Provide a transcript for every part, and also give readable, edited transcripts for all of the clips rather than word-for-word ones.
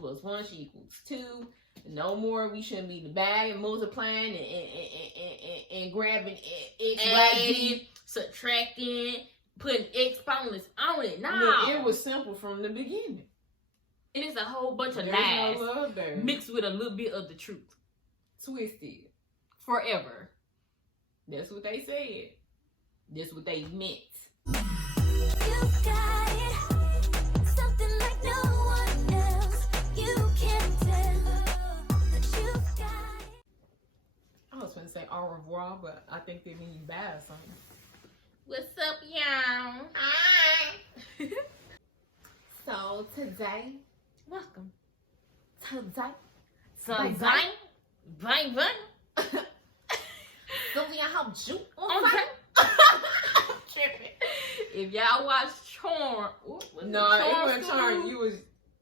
1 + 1 = 2. No more. We shouldn't be dividing and multiplying and grabbing X, Y, Z, subtracting, putting exponents on it. No. Look, it was simple from the beginning. It is a whole bunch of There's lies no love there. mixed with a little bit of the truth. Twisted. Forever. That's what they said. That's what they meant. You got it. Something like no one else. You can tell that you got it. I was going to say au revoir, but I think they mean you bad or something. What's up, y'all? Hi. So today, Welcome. Bang, Bang, bang, bang. so we help you. Okay. I'm tripping. If y'all watch Charm, No, it wasn't Charm. You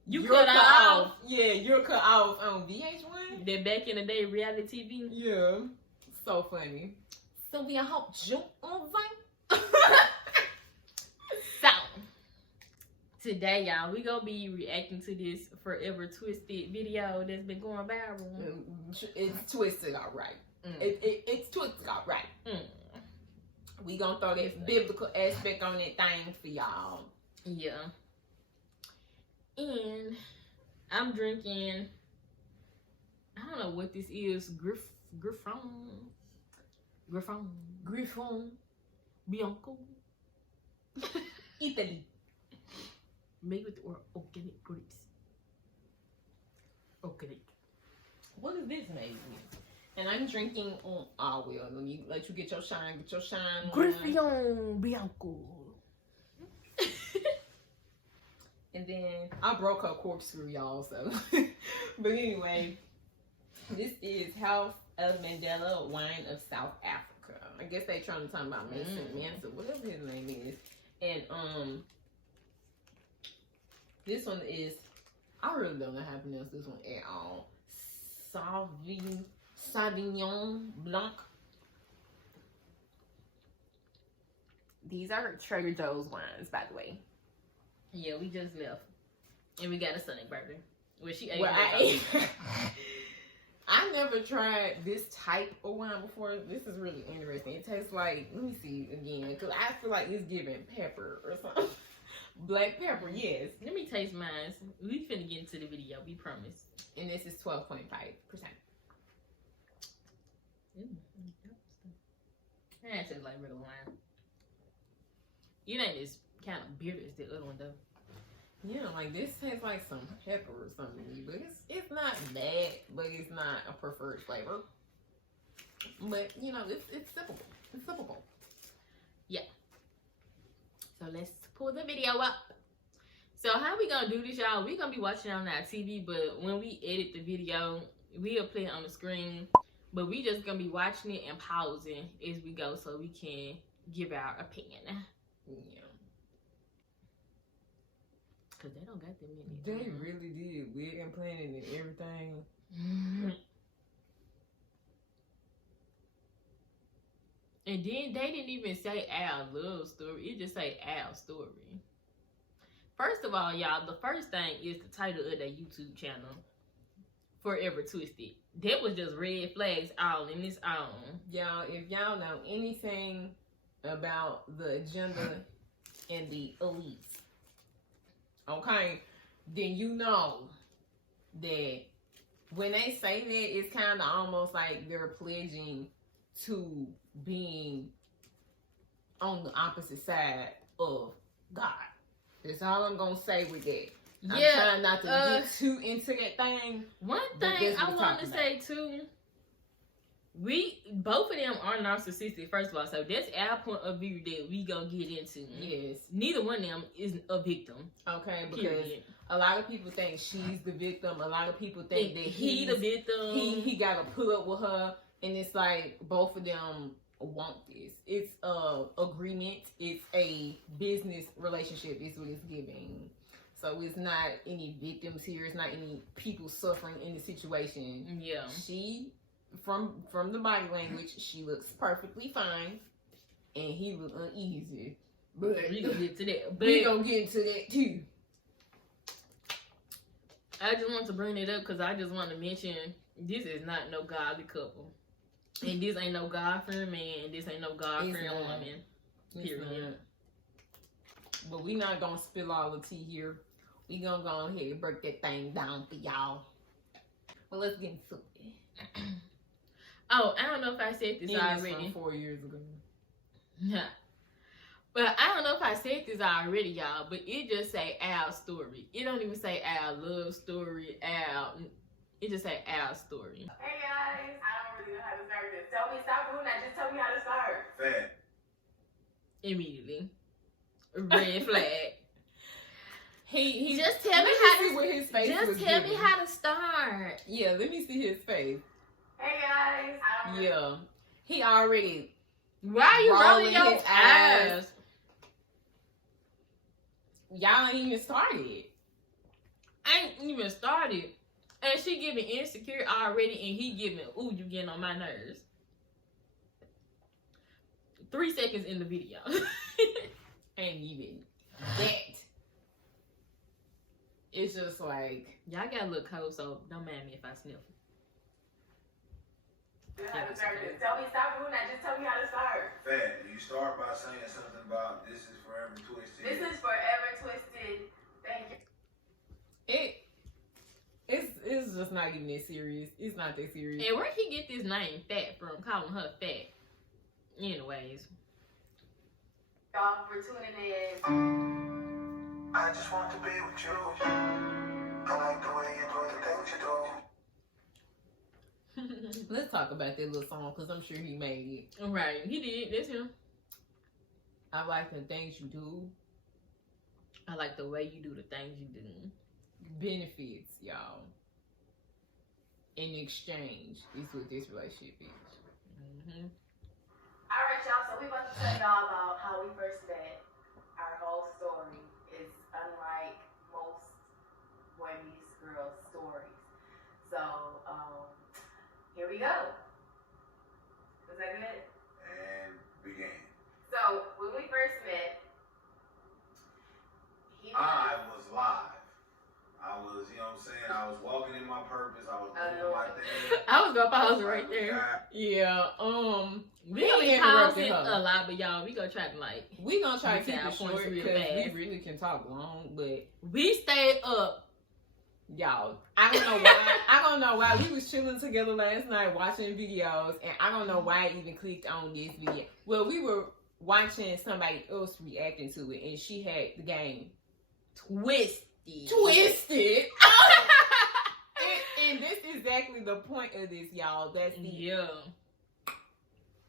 you're cut off. Yeah, you're cut off on VH1. That back in the day reality TV. Yeah, so funny. So we help you. So today, y'all, we gonna be reacting to this Forever Twisted video that's been going viral. It's twisted, all right. It's twisted, all right. We gonna throw this biblical aspect on that thing for y'all. Yeah. And I'm drinking, I don't know what this is, Griffon Bianco. Italy. Made with organic grapes. Organic. What is this made with? And I'm drinking on well, let me let you get your shine on. Griffon Bianco. And then I broke her corkscrew, y'all, so. But anyway, this is House of Mandela Wine of South Africa. I guess they trying to talk about Mason Manson, whatever his name is. And this one is, I really don't know how to pronounce this one at all. Sauvignon Blanc. These are Trader Joe's wines, by the way. Yeah, we just left. And we got a Sunday burger. Where she ate. Well, I never tried this type of wine before. This is really interesting. It tastes like, let me see again, because I feel like it's giving pepper or something. Black pepper, yes. Let me taste mine. We finna get into the video, we promise. And this is 12.5%. That tastes like regular wine. It ain't as kind of bitter as the other one though. Yeah, like this tastes like some pepper or something, but it's not bad, but it's not a preferred flavor. But you know, it's sippable. It's sippable. Yeah. So let's pull the video up. So how we gonna do this, y'all? We gonna be watching on our TV, but when we edit the video, we'll play it on the screen. But we just gonna be watching it and pausing as we go so we can give our opinion. Yeah. Cause they don't got them in it. They really did. Wig and planning and everything. And then they didn't even say Al's love story. It just say Al's story. First of all, y'all, the first thing is the title of their YouTube channel, Forever Twisted. That was just red flags all in its own. Y'all, if y'all know anything about the agenda and the elites, okay, then you know that when they say that, it's kind of almost like they're pledging to being on the opposite side of God. That's all I'm gonna say with that. I'm trying not to get too into that thing. One thing I want to say too, both of them are narcissistic, first of all, so that's our point of view that we gonna get into. Yes. Neither one of them is a victim. Okay, because period. A lot of people think she's the victim. A lot of people think that he the victim. He gotta pull up with her, and it's like both of them want this. It's a agreement. It's a business relationship. Is what it's giving. So it's not any victims here. It's not any people suffering in the situation. Yeah. She, from the body language, she looks perfectly fine, and he looks uneasy. But we gonna get to that. We gonna get into that too. I just want to bring it up because I just want to mention this is not no godly couple. And this ain't no God-fearing man. This ain't no God-fearing woman. Period. But we not going to spill all the tea here. We going to go ahead and break that thing down for y'all. Well, let's get into it. Oh, I don't know if I said this already. From 4 years ago. Yeah. But I don't know if I said this already, y'all, but it just say our story. It don't even say our love story, it just say our story. Hey guys, I don't really know how to start this. Tell me, stop doing that. Just tell me how to start. Fat. Immediately. Red flag. He just tell me how to where his face just was tell me giving. how to start. Yeah, let me see his face. Hey guys, I don't really Yeah. He already Why are you rolling your his eyes. eyes? Y'all ain't even started. Ain't even started. And she giving insecure already, and he giving, ooh, you getting on my nerves. 3 seconds in the video. Ain't even that. It's just like, Y'all got a little cold, so don't mind me if I sniff. know how to start this. Tell me, stop doing that. Just tell me how to start. Fat. You start by saying something about this is forever twisted. This is forever twisted. Thank you. it's just not even that serious. It's not that serious. And where he get this name Fat from? Calling her fat. Anyways. Y'all for tuning in. I just want to be with you. I like the way you do the things you do. Let's talk about that little song because I'm sure he made it. Right. He did. That's him. I like the things you do. I like the way you do the things you do. Benefits, y'all. In exchange is what this relationship is. Mm-hmm. All right, y'all. So we about to tell y'all about how we first met. Our whole story is unlike most boy meets girl stories. So here we go. Was that good? And began. So when we first met, he I was live. I was, you know what I'm saying? I was walking in my purpose. I was doing my thing. I was gonna pause it right there. Yeah, We He gonna be interrupted pausing her. a lot, but y'all, we gonna try to like we gonna try to We keep say our it points short real because we fast. really can talk long, but we stayed up. y'all, I don't know why. I don't know why we was chilling together last night watching videos, and I don't know why I even clicked on this video. Well, we were watching somebody else reacting to it, and she had the game Twisted. twisted. and this is exactly the point of this, y'all. That's Yeah.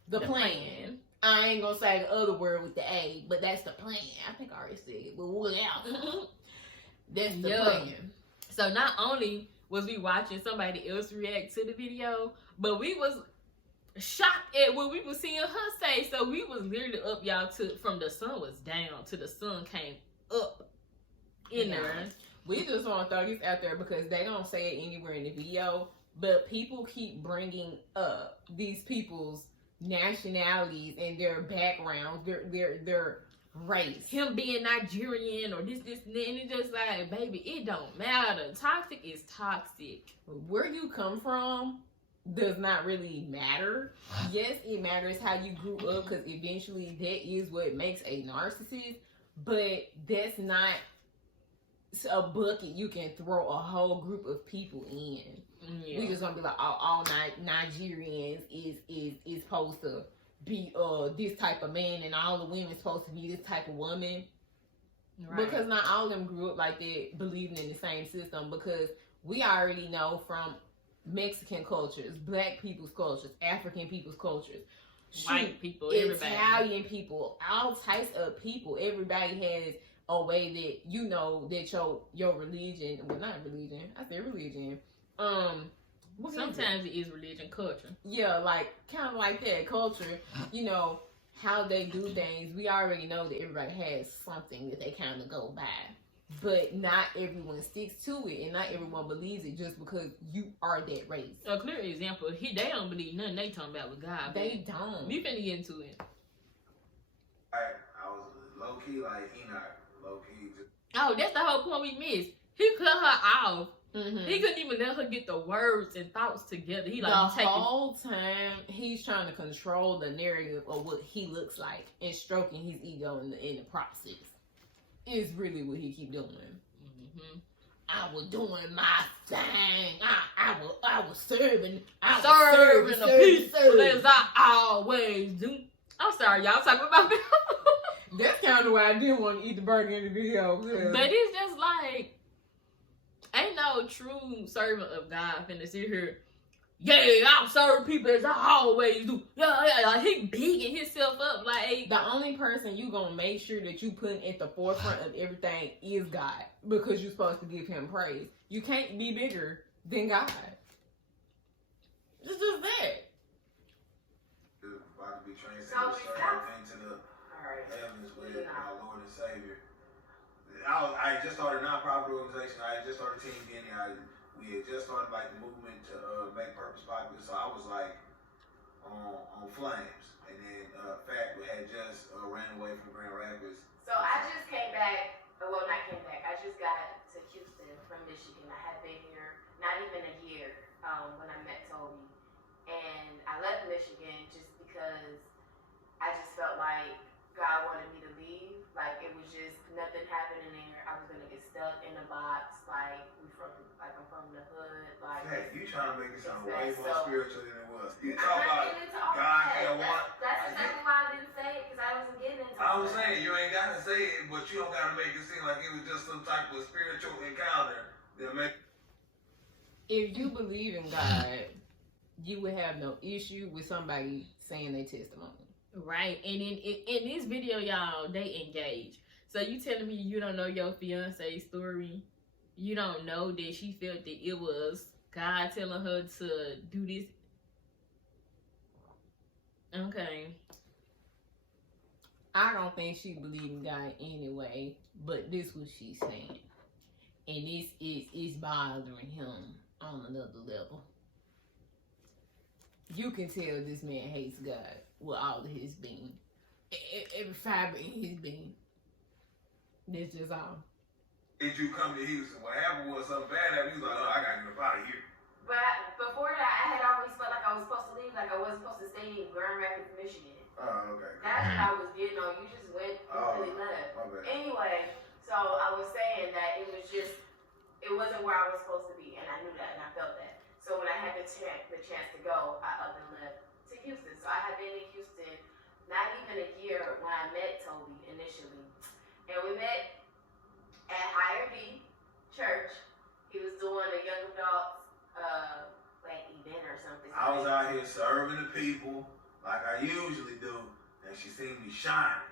the plan. I ain't gonna say the other word with the A, but that's the plan. I think I already said it, but whatever. That's the Yeah. plan. So not only was we watching somebody else react to the video, but we was shocked at what we was seeing her say. So we was literally up, y'all, to from the sun was down to the sun came up in Yeah. there. We just want to throw this out there because they don't say it anywhere in the video, but people keep bringing up these people's nationalities and their backgrounds, their race. Him being Nigerian or this, and it's just like, baby, it don't matter. Toxic is toxic. Where you come from does not really matter. Yes, it matters how you grew up because eventually that is what makes a narcissist, but that's not a bucket you can throw a whole group of people in. Yeah. We just gonna be like, all Nigerians is supposed to be this type of man, and all the women supposed to be this type of woman. Right. Because not all of them grew up like that, believing in the same system. Because we already know from Mexican cultures, Black people's cultures, African people's cultures, white people, everybody. Italian people, all types of people. Everybody has a way that you know that your religion, well, not religion, I said religion. What is it? Sometimes it is religion, culture. Yeah, like kind of like that culture. You know how they do things. We already know that everybody has something that they kind of go by, but not everyone sticks to it, and not everyone believes it just because you are that race. A clear example, they don't believe nothing they talking about with God. They don't. We finna get into it. I was low key like Enoch. Low key. Oh, that's the whole point we missed. He cut her off He couldn't even let her get the words and thoughts together. He like the taking whole time he's trying to control the narrative of what he looks like and stroking his ego in the process. Is really what he keep doing. I was doing my thing. I was serving. I was serving the people as I always do. I'm sorry, y'all talking about me. That's kind of why I didn't want to eat the burger in the video. But it's just like, ain't no true servant of God finna sit here. Yeah, I'll serve people as I always do. Yeah, like he bigging himself up. Like, the only person you gonna make sure that you put at the forefront of everything is God, because you're supposed to give him praise. You can't be bigger than God. It's just that. About to be transcended into the heavens with my Lord and Savior. I just started a nonprofit organization. I had just started Team Guinea. We had just started like the movement to make purpose popular. So I was like on flames. And then Fat had just ran away from Grand Rapids. So I just came back. Well, not came back. I just got to Houston from Michigan. I had been here not even a year when I met Toby. And I left Michigan just because I just felt like God wanted me to leave. Like it was just nothing happening there. I was gonna get stuck in a box. Like I'm from the hood. Like Hey, you trying to make it sound way more so, spiritual than it was. You I'm talk not about getting into all God that. and what? That's exactly why I didn't say it, because I wasn't getting into I was all that. saying you ain't gotta say it, but you don't gotta make it seem like it was just some type of spiritual encounter that make. If you believe in God, you would have no issue with somebody saying their testimony. right? And in this video, y'all, they engage. So you telling me you don't know your fiance's story? You don't know that she felt that it was God telling her to do this? Okay. I don't think she believed in God anyway, but this was she saying. And this is bothering him on another level. You can tell this man hates God with all of his being. Every fiber in his being. That's just all. Did you come to Houston? What happened was something bad happened. He was like, oh, I gotta get up out of here. But before that, I had always felt like I was supposed to leave, like I wasn't supposed to stay in Grand Rapids, Michigan. Oh, okay. That's what I was getting on. You just went and really left. Okay. Anyway, so I was saying that it wasn't where I was supposed to be, and I knew that, and I felt that. So when I had the chance to go, I up and left to Houston. So I had been in Houston not even a year when I met Toby initially. And we met at Higher D Church. He was doing a young adults like event or something. I was out here serving the people like I usually do, and she seen me shining.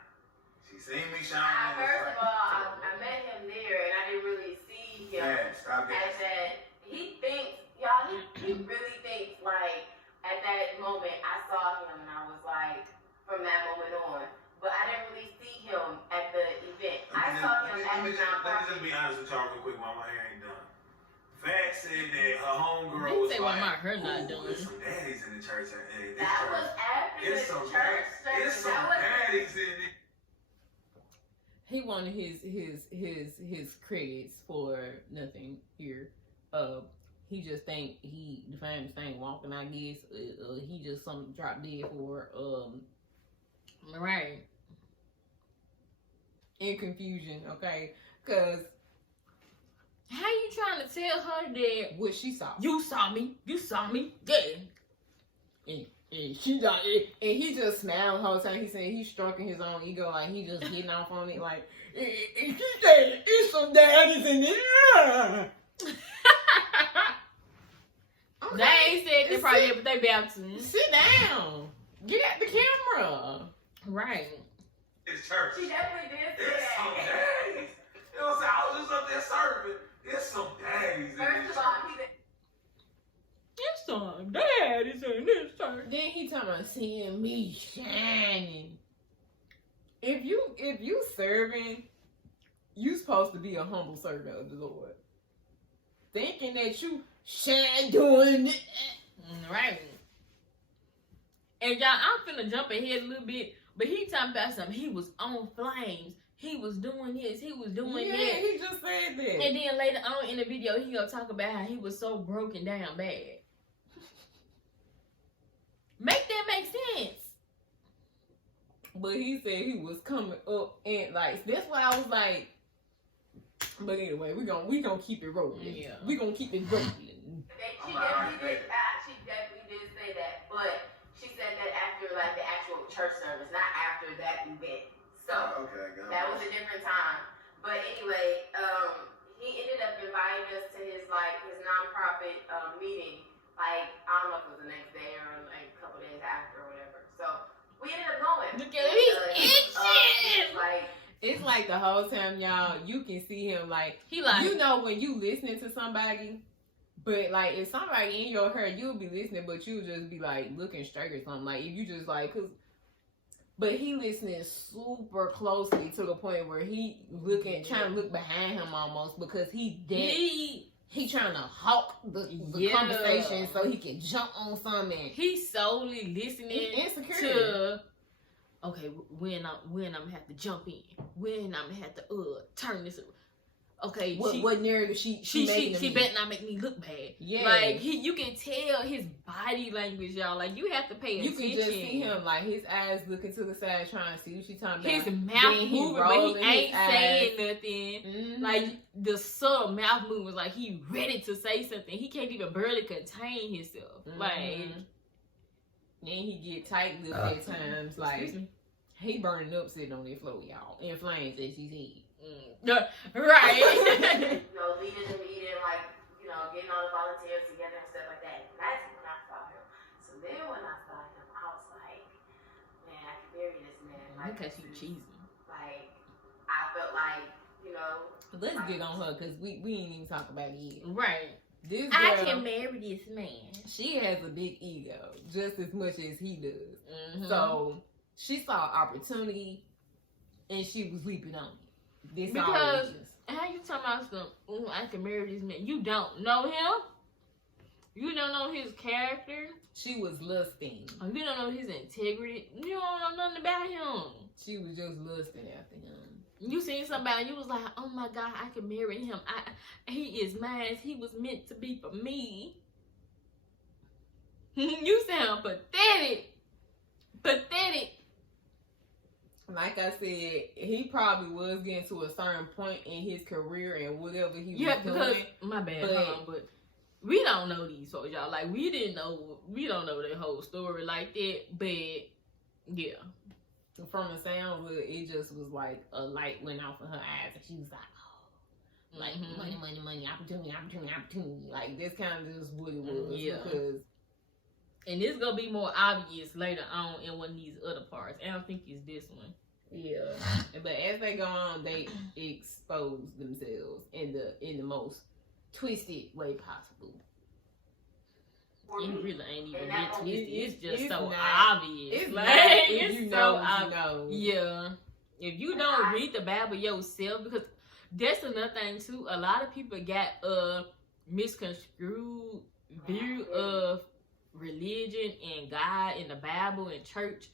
First of all, I met him there, and I didn't really see him Yeah, stop as that. that. He thinks, y'all, he really thinks like at that moment I saw him, and I was like, from that moment on. But I didn't really see him at the event. I saw him at the Let me just be honest with y'all real quick while my hair ain't done. Fat said that her homegirl was say like, why my hair not done. there's some daddies in the church. That was after the church service. It's some daddies in it. He wanted his credits for nothing here. He just think he the famous thing walking, I guess. He just something dropped dead for Right. in confusion, okay? Cause How you trying to tell her that what she saw. you saw me, yeah. And she done it, and he just smiled the whole time. He said he's stroking his own ego, like he just getting off on it, like and she said it's some daddies in there. Okay. They ain't said they Sit- probably yet, but they about to. Sit down. Get at the camera. Right. It's church. She definitely did say It's some that. daddies. You know what I'm saying? I was just up there serving. There's some daddies in First this of all, church. It's some daddies in this church. Then he talking about seeing me shining. If you serving, you supposed to be a humble servant of the Lord. Thinking that you shine doing it. Right. And y'all, I'm finna jump ahead a little bit, but he talking about something. He was on flames. he was doing this, he was doing Yeah, that. he just said that. And then later on in the video, he gonna talk about how he was so broken down bad. Make that make sense. But he said he was coming up and like that's why I was like. But anyway, we gonna keep it rolling. Yeah. We gonna keep it rolling. She definitely did say that, but she said that after like the actual church service, not after that event. So that was a different time. But anyway, he ended up inviting us to his nonprofit meeting. Like I don't know if it was the next day or like a couple days after or whatever. So we ended up going. Look at him, he's itching. It's like the whole time, y'all, you can see him like He like, you know when you listening to somebody, but like if somebody in your head, you'll be listening, but you'll just be like looking straight or something. Like if you just like, but he listening super closely to the point where he trying to look behind him almost because he trying to hawk the conversation so he can jump on something. He's solely listening Insecurity. to. Okay, when I'm gonna have to jump in, when I'm gonna have to turn this. Okay, what narrative she better not make me look bad. Yeah, like you can tell his body language, y'all. Like you have to pay attention. You can just see him like his eyes looking to the side, trying to see what she talking about. His mouth moving, but he ain't saying nothing. Mm-hmm. Like the subtle mouth movements, like he ready to say something. He can't even barely contain himself. Mm-hmm. Like. Then he get tight-lipped at times, like he burning up sitting on that floor, y'all, in flames as he said. Right. Leading the meeting, like getting all the volunteers together and stuff like that. That's when I saw him. So then when I saw him, I was like, man, I can marry this man. Like, because you cheesy. Like I felt like Let's get on her because we ain't even talk about it yet. Right. This girl, I can marry this man. She has a big ego, just as much as he does. Mm-hmm. So she saw opportunity, and she was leaping on it. This because how you talking about some? I can marry this man. You don't know him. You don't know his character. She was lusting. You don't know his integrity. You don't know nothing about him. She was just lusting after him. You seen somebody, you was like, oh my God, I can marry him. He is mine. He was meant to be for me. You sound pathetic. Pathetic. Like I said, he probably was getting to a certain point in his career and whatever he was because, doing. My bad, but we don't know these folks, y'all. Like, we don't know their whole story like that, but yeah. From the sound of it, it just was like a light went off in her eyes, and she was like, "Oh, like money, opportunity." Like this kind of just what it was. Yeah. Because, and it's gonna be more obvious later on in one of these other parts. I don't think it's this one. Yeah. But as they go on, they expose themselves in the most twisted way possible. It really ain't even that twisted. It's just so not, obvious. It's like, not, if it's you so know obvious. you know. Yeah. If you don't read the Bible yourself, because that's another thing too. A lot of people got a misconstrued view of religion and God and the Bible and church.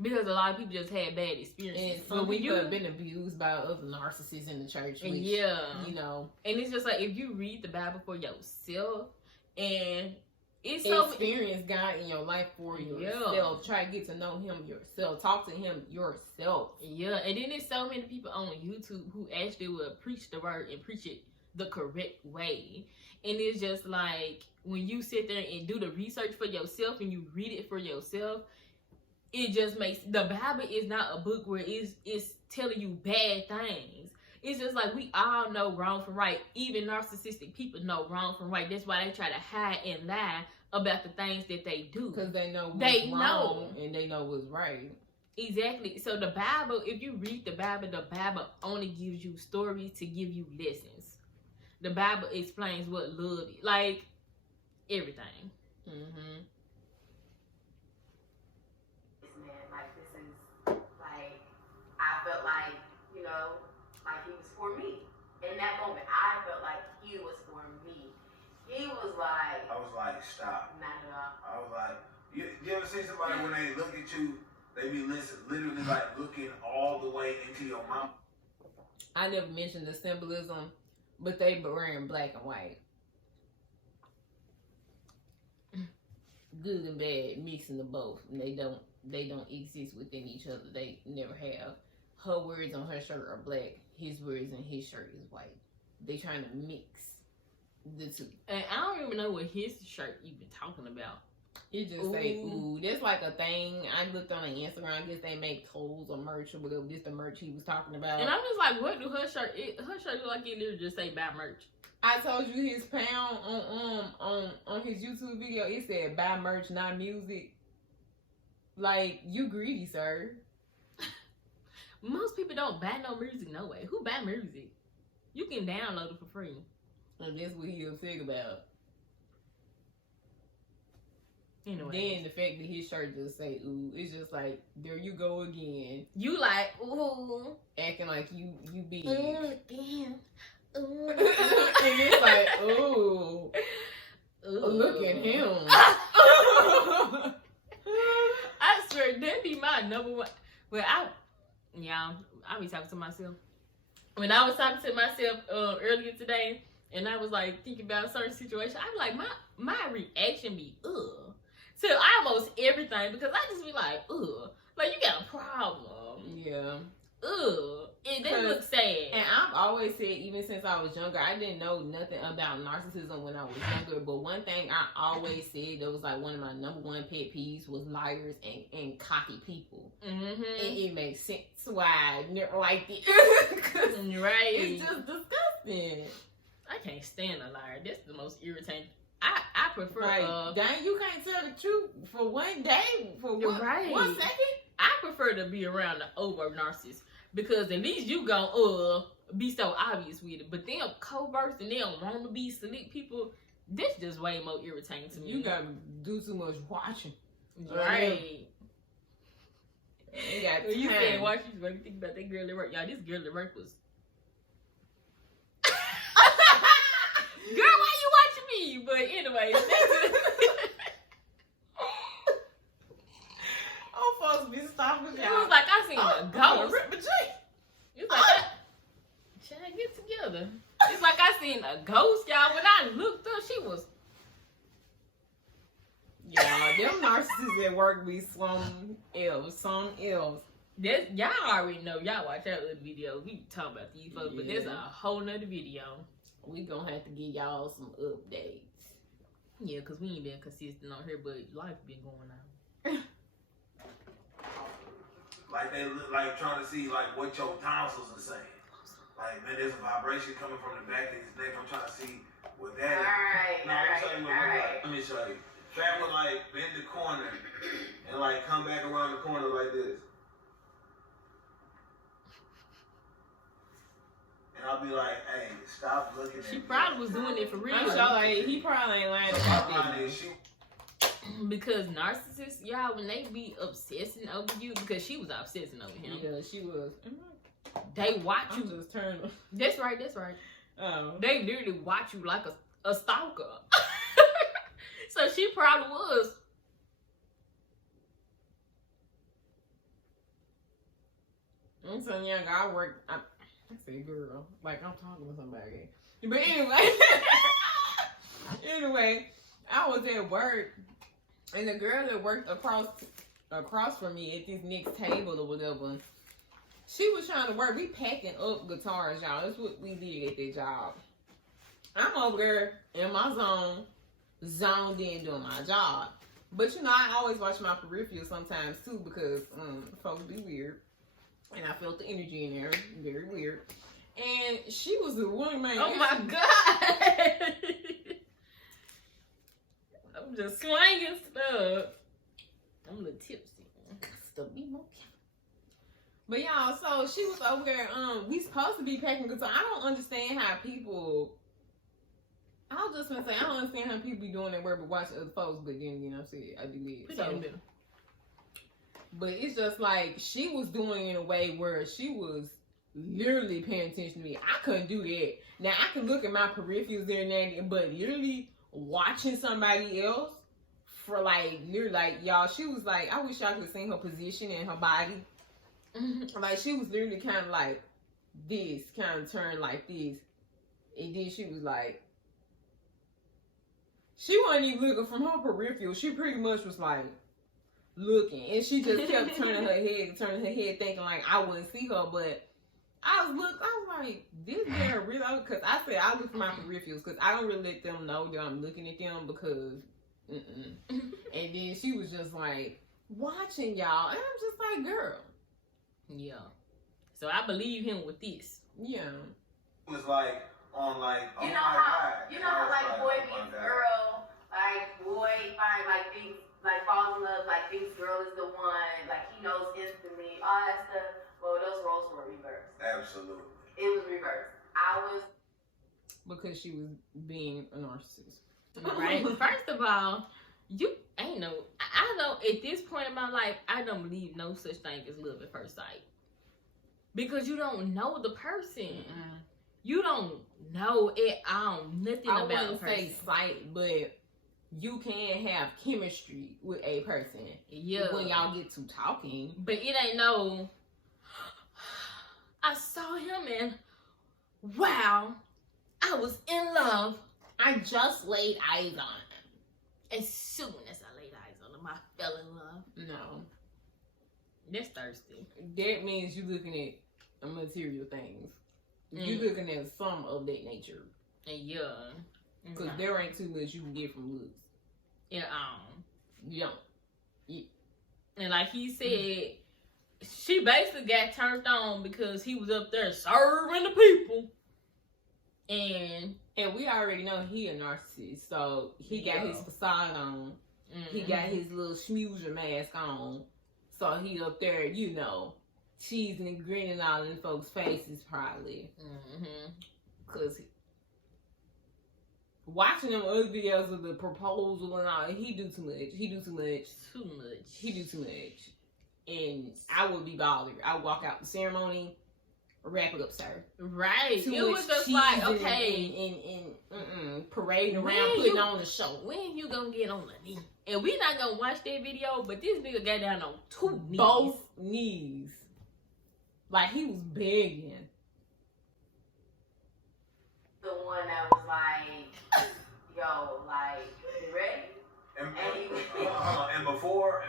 Because a lot of people just had bad experiences. And some people have been abused by other narcissists in the church. Which, yeah. You know. And it's just like, if you read the Bible for yourself, and it's so experience God in your life for yourself. Yeah. Try to get to know him yourself. Talk to him yourself. Yeah, and then there's so many people on YouTube who actually will preach the word and preach it the correct way. And it's just like, when you sit there and do the research for yourself and you read it for yourself, it just makes, the Bible is not a book where it's telling you bad things. It's just like, we all know wrong from right. Even narcissistic people know wrong from right. That's why they try to hide and lie about the things that they do. Because they know what's wrong and they know what's right. Exactly. So the Bible, if you read the Bible only gives you stories to give you lessons. The Bible explains what love is. Like, everything. Mm-hmm. Man, like, this is, like, I felt like, like he was for me. In that moment, I felt like he was for me. He was like... I was like, stop. Not at all. I was like, you ever see somebody when they look at you They be literally like looking all the way into your mouth. I never mentioned the symbolism, but they be wearing black and white. Good and bad, mixing the both. And they don't exist within each other. They never have. Her words on her shirt are black. His words in his shirt is white. They trying to mix the two. And I don't even know what his shirt even talking about. It just say ooh. That's like a thing. I looked on Instagram. I guess they make clothes or merch or whatever. This the merch he was talking about. And I'm just like, what do her shirt? Her shirt look like it literally just say buy merch. I told you his pound on his YouTube video. It said buy merch, not music. Like, you greedy, sir. Most people don't buy no music no way. Who buy music? You can download it for free. And that's what he upset about. Anyway. Then the fact that his shirt just say ooh, it's just like, there you go again. You like, ooh. Acting like you big. Ooh, damn. Ooh. And it's like, ooh. Ooh. Look at him. I swear, that be my number one. Well, I be talking to myself. When I was talking to myself earlier today, and I was like thinking about a certain situation, I'm like, my reaction be to almost everything, because I just be like, like, you got a problem. Yeah. And they look sad. And I've always said, even since I was younger, I didn't know nothing about narcissism when I was younger. But one thing I always said that was like one of my number one pet peeves was liars and cocky people. Mm-hmm. And it makes sense why I never liked it. Right. It's just disgusting. I can't stand a liar. That's the most irritating. I prefer Like, dang, you can't tell the truth for one day, for one, right. 1 second. I prefer to be around the over narcissist, because at least you gon' be so obvious with it. But them covert and they don't want to be slick people, that's just way more irritating to me. You gotta do too much watching. Right. You got When you time. said watch, you make me think about that girl at work. Y'all, this girl at work was. Girl, why you watching me? But anyway, I'm supposed to be stopping it was like I seen a ghost. It's like trying to get together. It's like I seen a ghost, y'all. When I looked up, she was. Yeah, them narcissists at work be some else. That's, y'all already know. Y'all watch our other videos. We talk about these folks, but there's a Yeah. whole nother video. We gonna have to give y'all some updates. Yeah, because we ain't been consistent on here, but life been going on. Like they look like trying to see like what your tonsils are saying. Like, man, there's a vibration coming from the back of his neck. I'm trying to see what that is. Alright, No, I'm show you what it look like. Let me show you. Trap would like bend the corner and like come back around the corner like this. And I'll be like, hey, stop looking at She me. probably was doing it for real. I'm sure like he probably ain't lying about Stop that. she Because narcissists, y'all, when they be obsessing over you, because she was obsessing over him, Yeah, she was. they watch I'm you. just turning. That's right. Oh. They literally watch you like a stalker. So she probably was. I'm telling you, I work. I say girl, like I'm talking to somebody. But anyway, I was at work, and the girl that worked across from me at this next table or whatever, she was trying to work. We packing up guitars, y'all. That's what we did at that job. I'm over there in my zoned in doing my job. But you know, I always watch my peripheral sometimes too, because folks be weird. And I felt the energy in there, very weird. And she was the one, man. Oh my God. I'm just slanging stuff. I'm a little tipsy. Still be more careful. But y'all, so she was over there. We supposed to be packing guitar. I don't understand how people. I was just gonna say, I don't understand how people be doing their work but watch other folks. But then, you know, what I'm saying, I do it. So, but it's just like she was doing it in a way where she was literally paying attention to me. I couldn't do that. Now I can look at my peripherals there and there, but literally watching somebody else for like near like y'all. She was like, I wish y'all could have seen her position and her body. Like she was literally kind of like this, kind of turned like this, and then she was like, she wasn't even looking from her peripheral. She pretty much was like looking, and she just kept turning her head, thinking like I wouldn't see her, but I was like, this girl really, because I said I look for my peripherals because I don't really let them know that I'm looking at them because, and then she was just like watching y'all, and I'm just like, girl, yeah. So I believe him with this. yeah. It was like on like, oh You know my how God. you know how like boy meets girl, like boy find like thinks like falls in love, like thinks girl is the one, like he knows instantly, all that stuff. Well, those roles were reversed. Absolutely. It was reversed. I was Because she was being a narcissist. Right. First of all, you ain't no. I don't. At this point in my life, I don't believe no such thing as love at first sight. Because you don't know the person. You don't know it all. Nothing I about the wouldn't person. say sight, but you can have chemistry with a person. Yeah. When y'all get to talking. But it ain't no. I saw him and wow, I was in love. I just laid eyes on him. As soon as I laid eyes on him, I fell in love. No. That's thirsty. That means you looking at material things. You looking at some of that nature. Yeah. Because there ain't too much you can get from looks. Yeah. You don't. And like he said, she basically got turned on because he was up there serving the people. And we already know he a narcissist. So he got his facade on. He got his little schmoozer mask on. So he up there, you know, cheesing and grinning all in folks' faces probably. Because watching them other videos of the proposal and all, he do too much. He do too much. And I would be bothered. I would walk out the ceremony, wrap it up, sir. Right. Too It much was just cheesing like, okay. And parading around, putting on the show. When you gonna get on the knee? And we not gonna watch that video, but this nigga got down on two knees. Both knees. Like he was begging. the one that was like, yo, like, you ready? And before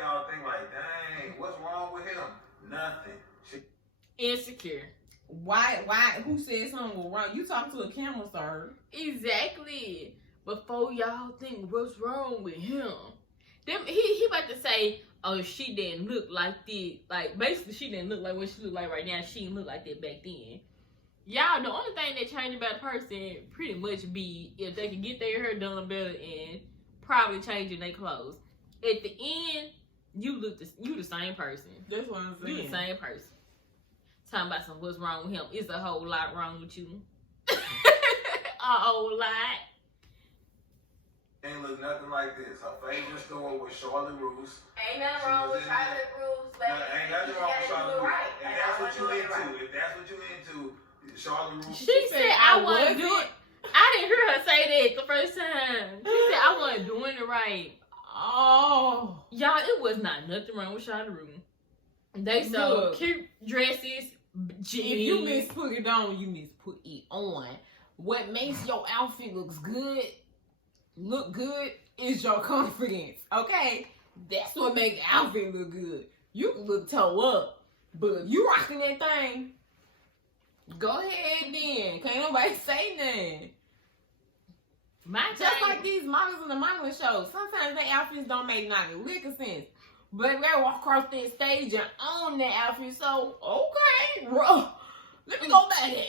y'all think like, dang, what's wrong with him? Nothing. Insecure. Why? Who said something was wrong? You talking to a camera, sir. Exactly. Before y'all think what's wrong with him. Them he about to say, oh, she didn't look like this. Like, basically, she didn't look like what she look like right now. She didn't look like that back then. Y'all, the only thing that changed about a person pretty much be if they can get their hair done better and probably changing their clothes. At the end, you the same person. That's what I'm saying. You the same person. Talking about some what's wrong with him. It's a whole lot wrong with you. A whole lot. Ain't look nothing like this. Her favorite store was Charlotte Russe. Ain't nothing wrong with Charlotte Russe, but Ain't nothing wrong with Charlotte Russe. If that's what you into, Charlotte Russe. She said I wasn't doing. I didn't hear her say that the first time. She said I wasn't doing it right. Oh, Y'all, it was not nothing wrong with Charlotte Russe. They sold cute dresses, jeans. if you miss put it on, you miss put it on. What makes your outfit look good is your confidence. Okay, that's what makes your outfit look good. You can look toe up, but if you rocking that thing, go ahead then. Can't nobody say nothing. Just like these models in the modeling shows, sometimes their outfits don't make not a lick of sense. But they walk across that stage and own that outfit, so okay, bro. Let me go back there.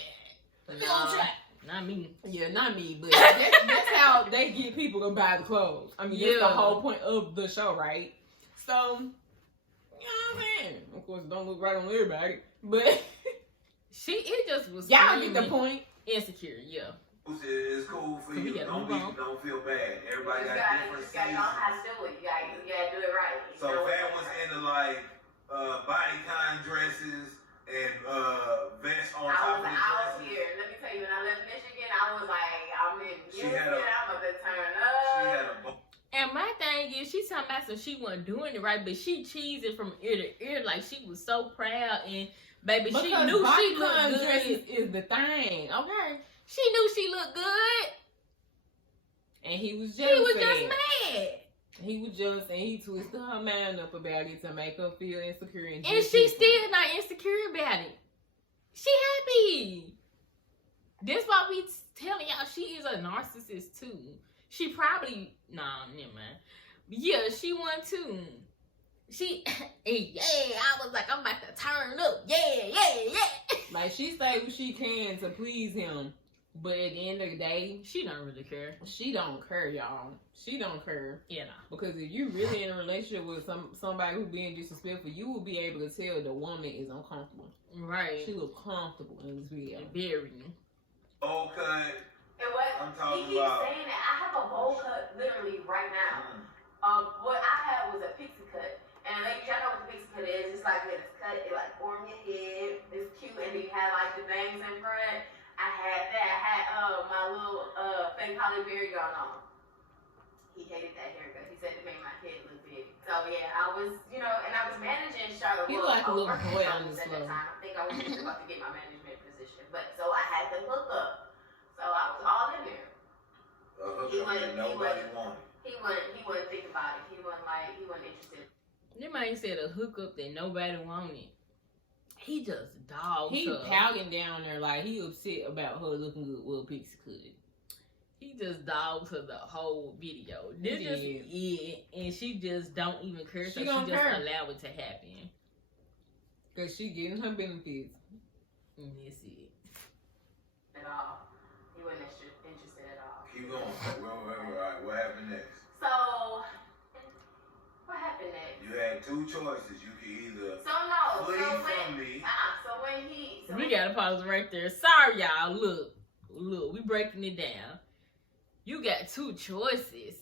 Let me go try. Not me. Yeah, not me, but that's how they get people to buy the clothes. I mean, that's the whole point of the show, right? So, you know what I'm saying? Of course, it don't look right on everybody, but it just was. Y'all get the point. Insecure, yeah. It's cool for you. Don't feel bad. Everybody got different seasons. You know how to do it. You gotta do it right. So Fat was into like bodycon dresses and vests on top of the dresses. I was here. Let me tell you, when I left Michigan, I was like, I'm in Michigan. I'm about to turn up. And And my thing is, she's talking about so she wasn't doing it right, but she cheesing from ear to ear like she was so proud and baby, Because she knew she looked bodycon good. dresses is the thing, okay? She knew she looked good. And he was She jealous. was of just that. mad. He was jealous, and he twisted her mind up about it to make her feel insecure. And And just she different. still not insecure about it. She happy. That's why we telling y'all she is a narcissist too. She probably never mind. Yeah, she won too. She I was like, I'm about to turn up. Yeah. Like, she say what she can to please him, but at the end of the day, She don't really care. she don't care, y'all. She don't care. Yeah, Because if you really in a relationship with somebody who being disrespectful, you will be able to tell the woman is uncomfortable. right. She look comfortable in this video. Very. Okay. And what I'm talking he keeps about- saying that I have a bowl cut literally right now. What I had was a pixie cut. And ladies, y'all know what the pixie cut is. It's like it's cut, it like form your head. It's cute, and then you have like the bangs in front. I had that. I had my little fake Holly Berry going on. He hated that haircut. He said it made my head look big. So yeah, I was, and I was managing Charlotte. He Wolf. like a I was little working boy at on the Charlotte's at that slow. time. I think I was just about to get my management position, but so I had the hook up. So I was all in there. A hookup that nobody wanted. He wouldn't think about it. He wasn't interested. That man said a hookup that nobody wanted. He just dogged He her. pouting down there like he upset about her looking good with a pixie cut. He just dogged her the whole video. He This just did. it, and she just don't even care. So She she don't just care. allow it to happen. Because she getting her benefits. And that's it. At all. He wasn't interested at all. Keep going. Right. What happened next? So, what happened next? You had two choices. You could either So no. flee So from when me. so when he We gotta pause right there. Sorry, y'all. Look, we breaking it down. You got two choices.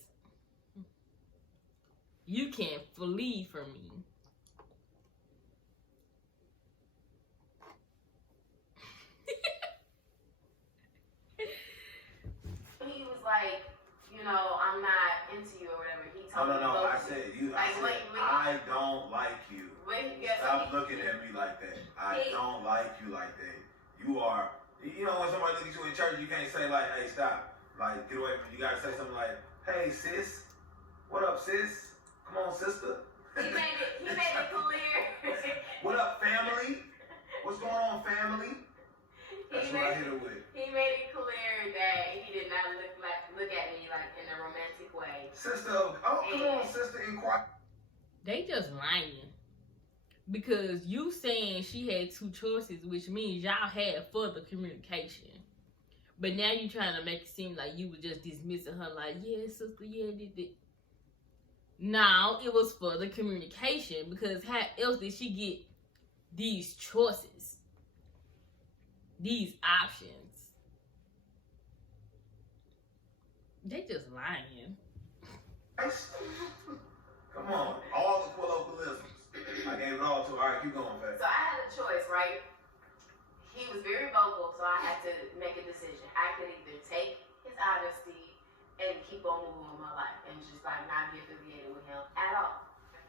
You can flee from me. he was like, I'm not into you or whatever. He told me. No. I said you. I Like, said wait. I don't like you. Stop looking at me like that. I don't like you like that. You are. When somebody looks at you in church, you can't say like, "Hey, stop." Like, get away from me. You gotta say something like, "Hey, sis. What up, sis? Come on, sister." He made it clear. What up, family? What's going on, family? That's what I hit her with. He made it clear that he did not look at me like in a romantic way. Sister, come on, sister, inquire. They just lying. Because you saying she had two choices, which means y'all had further communication. But now you trying to make it seem like you were just dismissing her like, yeah, sister, yeah, did. No, it was further communication, because how else did she get these choices? These options? They just lying. Come on, all the colloquialisms. I gave it all to her. All right, keep going, fast. So I had a choice, right? He was very vocal, so I had to make a decision. I could either take his honesty and keep on moving with my life and just like not be affiliated with him at all.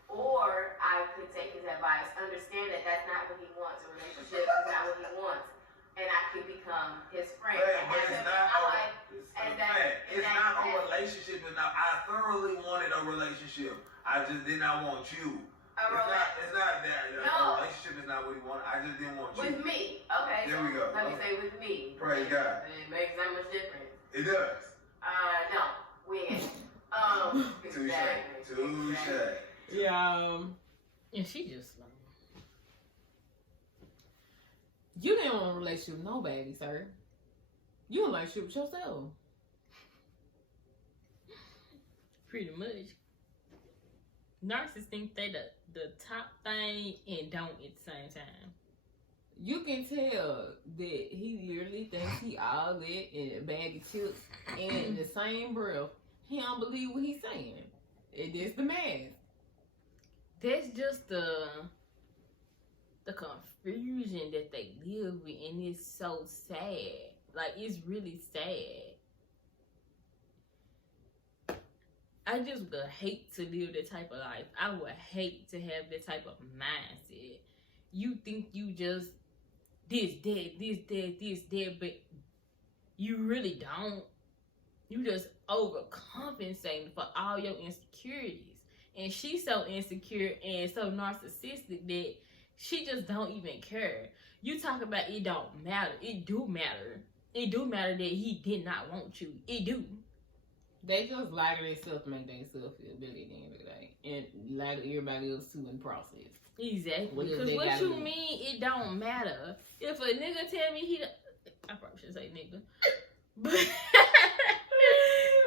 Or I could take his advice, understand that that's not what he wants, a relationship is not what he wants, and I could become his friend and have him in my life. It's not a relationship. I thoroughly wanted a relationship. I just did not want you. It's not that. A relationship is not what he wanted. I just didn't want you. With me. Okay. There we go. Let me say with me. Praise God. It makes that much difference. It does. No. We ain't. Touche. Exactly. Yeah. And she just lying. You didn't want a relationship with nobody, sir. You in a relationship with yourself. Pretty much. Narcissists think they the top thing and don't at the same time. You can tell that he literally thinks he all that in a bag of chips, and in the same breath, he don't believe what he's saying. It is the mask. That's just the confusion that they live with, and it's so sad. Like, it's really sad. I just would hate to live that type of life. I would hate to have that type of mindset. You think you just this, that, but you really don't. You just overcompensating for all your insecurities. And she's so insecure and so narcissistic that she just don't even care. You talk about it don't matter. It do matter. It do matter that he did not want you. It do. They just lie to themselves to make themselves feel better at the end of the day. And lie to everybody else too in the process. Exactly. Whatever Because they what gotta you do. mean it don't matter. If a nigga tell me he... I probably shouldn't say nigga. But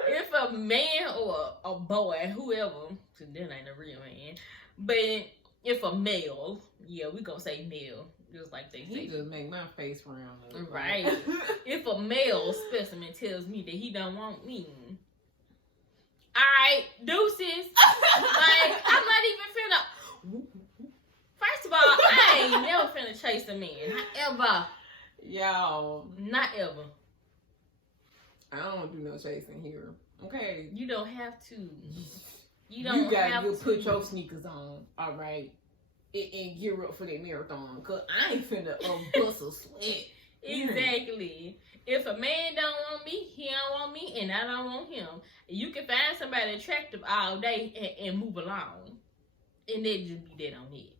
if a man or a boy, whoever, because that ain't a real man, but if a male, yeah, we gonna say male, just like they He say. just make my face round. Right. If a male specimen tells me that he don't want me, alright, deuces. Like, I'm not even finna. First of all, I ain't never finna chase a man. Not ever. Y'all, Not ever. I don't do no chasing here. Okay. You don't have to. You don't You gotta have go to. put your sneakers on, all right, and gear up for that marathon. Cause I ain't finna bust a sweat. Exactly. If a man don't want me, he don't want me, and I don't want him. You can find somebody attractive all day and move along, and then just be dead on it.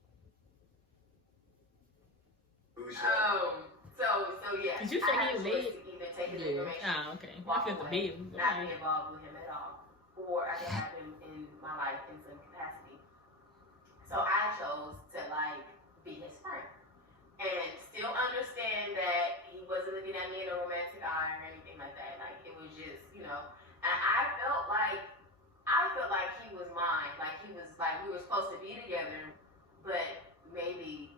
So yeah. Did you say I had he a was choice dead? to either take his Yeah. information, Ah, okay. I walk feel the away, bed. not be involved with him at all, or I could have him in my life in some capacity. So I chose to like be his friend and still understand that he wasn't looking at me in a romantic eye or anything like that. Like it was just, and I felt like he was mine. Like he was like we were supposed to be together, but maybe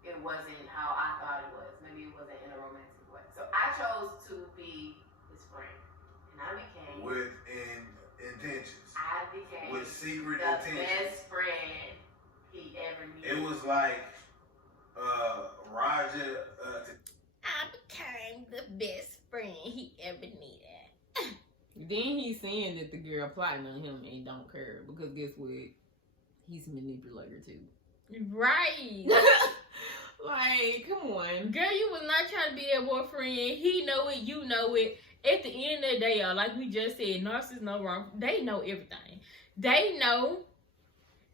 it wasn't how I thought it was. Maybe it wasn't in a romantic way. So I chose to be his friend. And I became With intentions. I became With secret the intentions. best friend he ever needed. It was like Roger. I became the best friend he ever needed. Then he's saying that the girl plotting on him and don't care because guess what? He's a manipulator too. Right. Like, come on. Girl, you was not trying to be that boyfriend. He know it, you know it. At the end of the day, y'all, like we just said, narcissists know wrong. They know everything. They know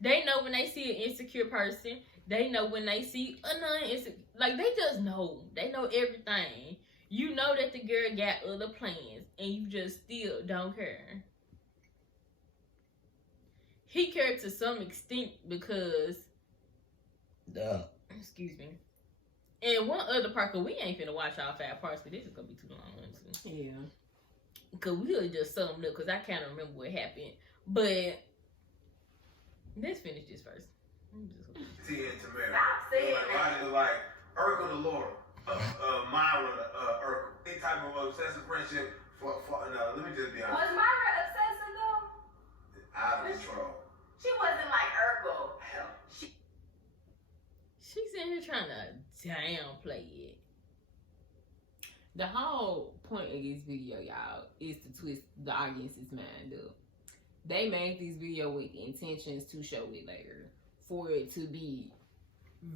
when they see an insecure person. They know when they see a non-insecure. Like, they just know. They know everything. You know that the girl got other plans, and you just still don't care. He cared to some extent because... Excuse me. And one other part, because we ain't finna watch all 5 parts, because this is going to be too long. Yeah. Because we'll just sum it up, because I can't remember what happened. But let's finish this first. T and Tamara. Stop saying Like that. Roger, like Urkel to Laura, Myra to Urkel. Any type of obsessive friendship. No, let me just be Was honest. Myra obsessive though? Out of control. She wasn't like Urkel. Hell. She's in here trying to downplay it. The whole point of this video, y'all, is to twist the audience's mind up. They made this video with intentions to show it later, for it to be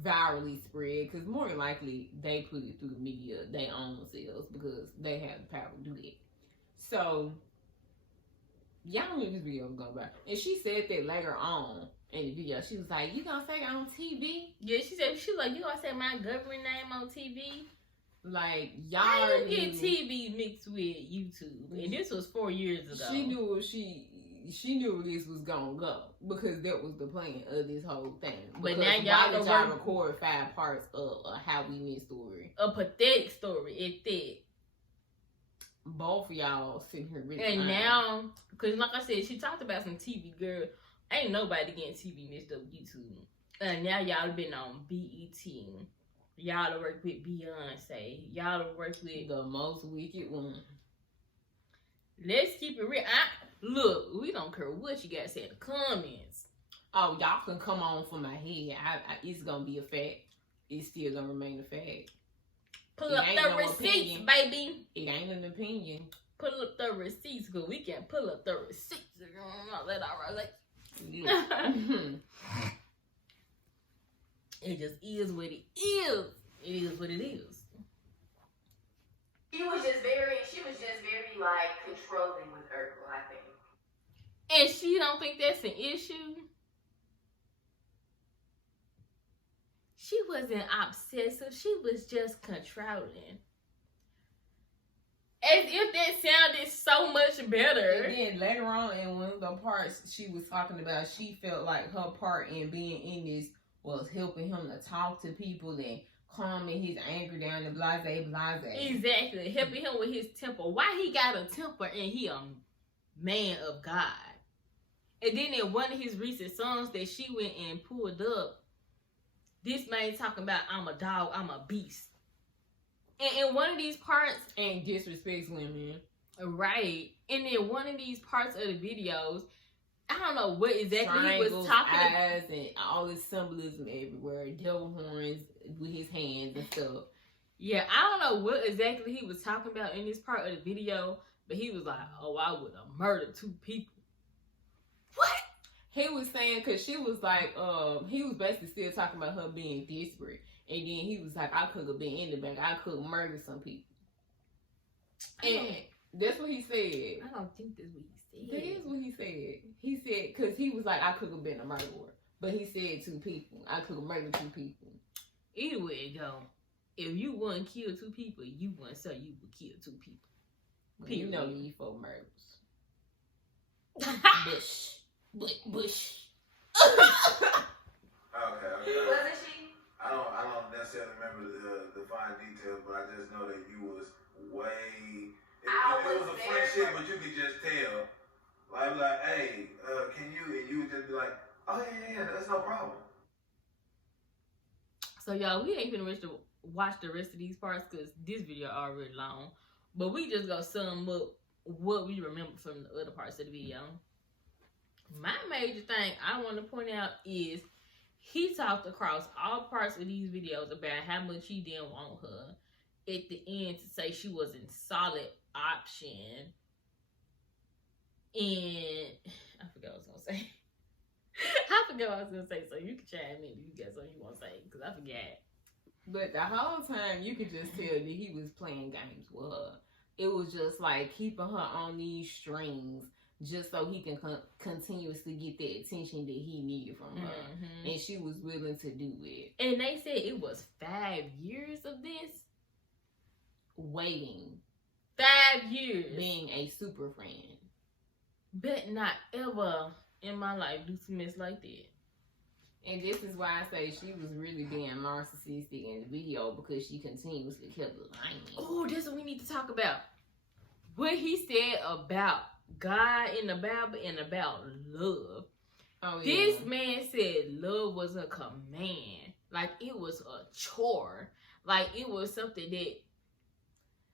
virally spread, because more than likely they put it through the media, they own themselves, because they have the power to do that. So, y'all knew this video was going to and she said that later on in the video. She was like, you gonna say it on TV? Yeah, she was like, you gonna say my government name on TV? Like, y'all How you knew. get TV mixed with YouTube? And this was 4 years ago. She knew she knew this was gonna go, because that was the plan of this whole thing. But Because now why y'all did are y'all record 5 parts of a How We Met story? a pathetic story at that. Both of y'all sitting here really And lying. now, because like I said, she talked about some TV, girl. Ain't nobody getting TV mixed up with YouTube. And now y'all been on BET. Y'all have worked with Beyonce. Y'all have worked with... The most wicked one. Let's keep it real. Look, we don't care what you got to say in the comments. Oh, y'all can come on for my head. It's gonna be a fact. It's still gonna remain a fact. Pull It up ain't the no receipts, opinion. baby. It ain't an opinion. Pull up the receipts, because we can pull up the receipts. Not let out rose. Yeah. It just is what it is. It is what it is. She was just very like controlling with Urkel, I think. And she don't think that's an issue. She wasn't obsessive. She was just controlling. As if that sounded so much better. And then later on in one of the parts she was talking about, she felt like her part in being in this was helping him to talk to people and calming his anger down and blase. Exactly. Helping him with his temper. Why he got a temper and he a man of God? And then in one of his recent songs that she went and pulled up, this man talking about, I'm a dog, I'm a beast. And in one of these parts, and disrespects women. right, and in one of these parts of the videos, I don't know what exactly Triangles, he was talking about. eyes, and all this symbolism everywhere. Devil horns with his hands and stuff. Yeah, I don't know what exactly he was talking about in this part of the video, but he was like, oh, I would have murdered 2 people. What? He was saying, because she was like, he was basically still talking about her being desperate. And then he was like, I could have been in the bank. I could have murdered some people. And that's what he said. I don't think that's what he said. That is what he said. He said, because he was like, I could have been a murderer. But he said 2 people. I could have murdered 2 people. Either way it go, if you wouldn't kill 2 people, you wouldn't say you would kill 2 people. But you know you for murders. Bush. Okay. Wasn't she? I don't necessarily remember the fine details, but I just know that you was way. It was a friendship, but you could just tell. Like, hey, can you? And you would just be like, oh yeah, that's no problem. So y'all, we ain't finna watch the rest of these parts because this video already long. But we just gonna sum up what we remember from the other parts of the video. My major thing I want to point out is he talked across all parts of these videos about how much he didn't want her at the end to say she was a solid option. And I forgot what I was gonna say. So you can chime in if you got something you want to say, because I forgot. But the whole time you could just tell that he was playing games with her. It was just like keeping her on these strings just so he can continuously get the attention that he needed from her. Mm-hmm. And she was willing to do it. And they said it was 5 years of this. Waiting. 5 years. Being a super friend. But not ever in my life do some mess like that. And this is why I say she was really being narcissistic in the video, because she continuously kept lying. Oh, that's what we need to talk about. What he said about God in the Bible and about love. Oh, yeah. This man said love was a command. Like it was a chore. Like it was something that,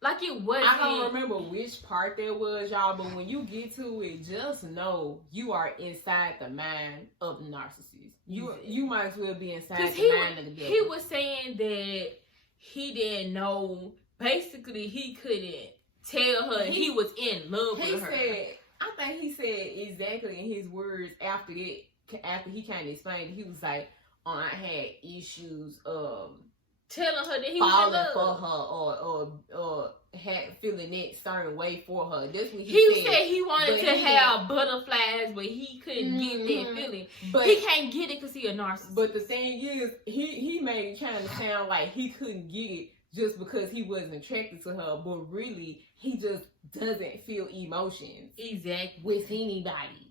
like it wasn't. I don't remember which part that was, y'all, but when you get to it, just know you are inside the mind of the narcissist. You might as well be inside the mind of the devil. He was saying that he didn't know. Basically, he couldn't tell her he was in love with her. I think he said exactly in his words after that. After he kind of explained, he was like, "I had issues telling her that he falling was in for love. her or had feeling that certain way for her." That's what he said. He wanted to have butterflies, but he couldn't get that feeling. But he can't get it because he a narcissist. But the thing is, he made it kind of sound like he couldn't get it just because he wasn't attracted to her, but really he just doesn't feel emotions exactly with anybody.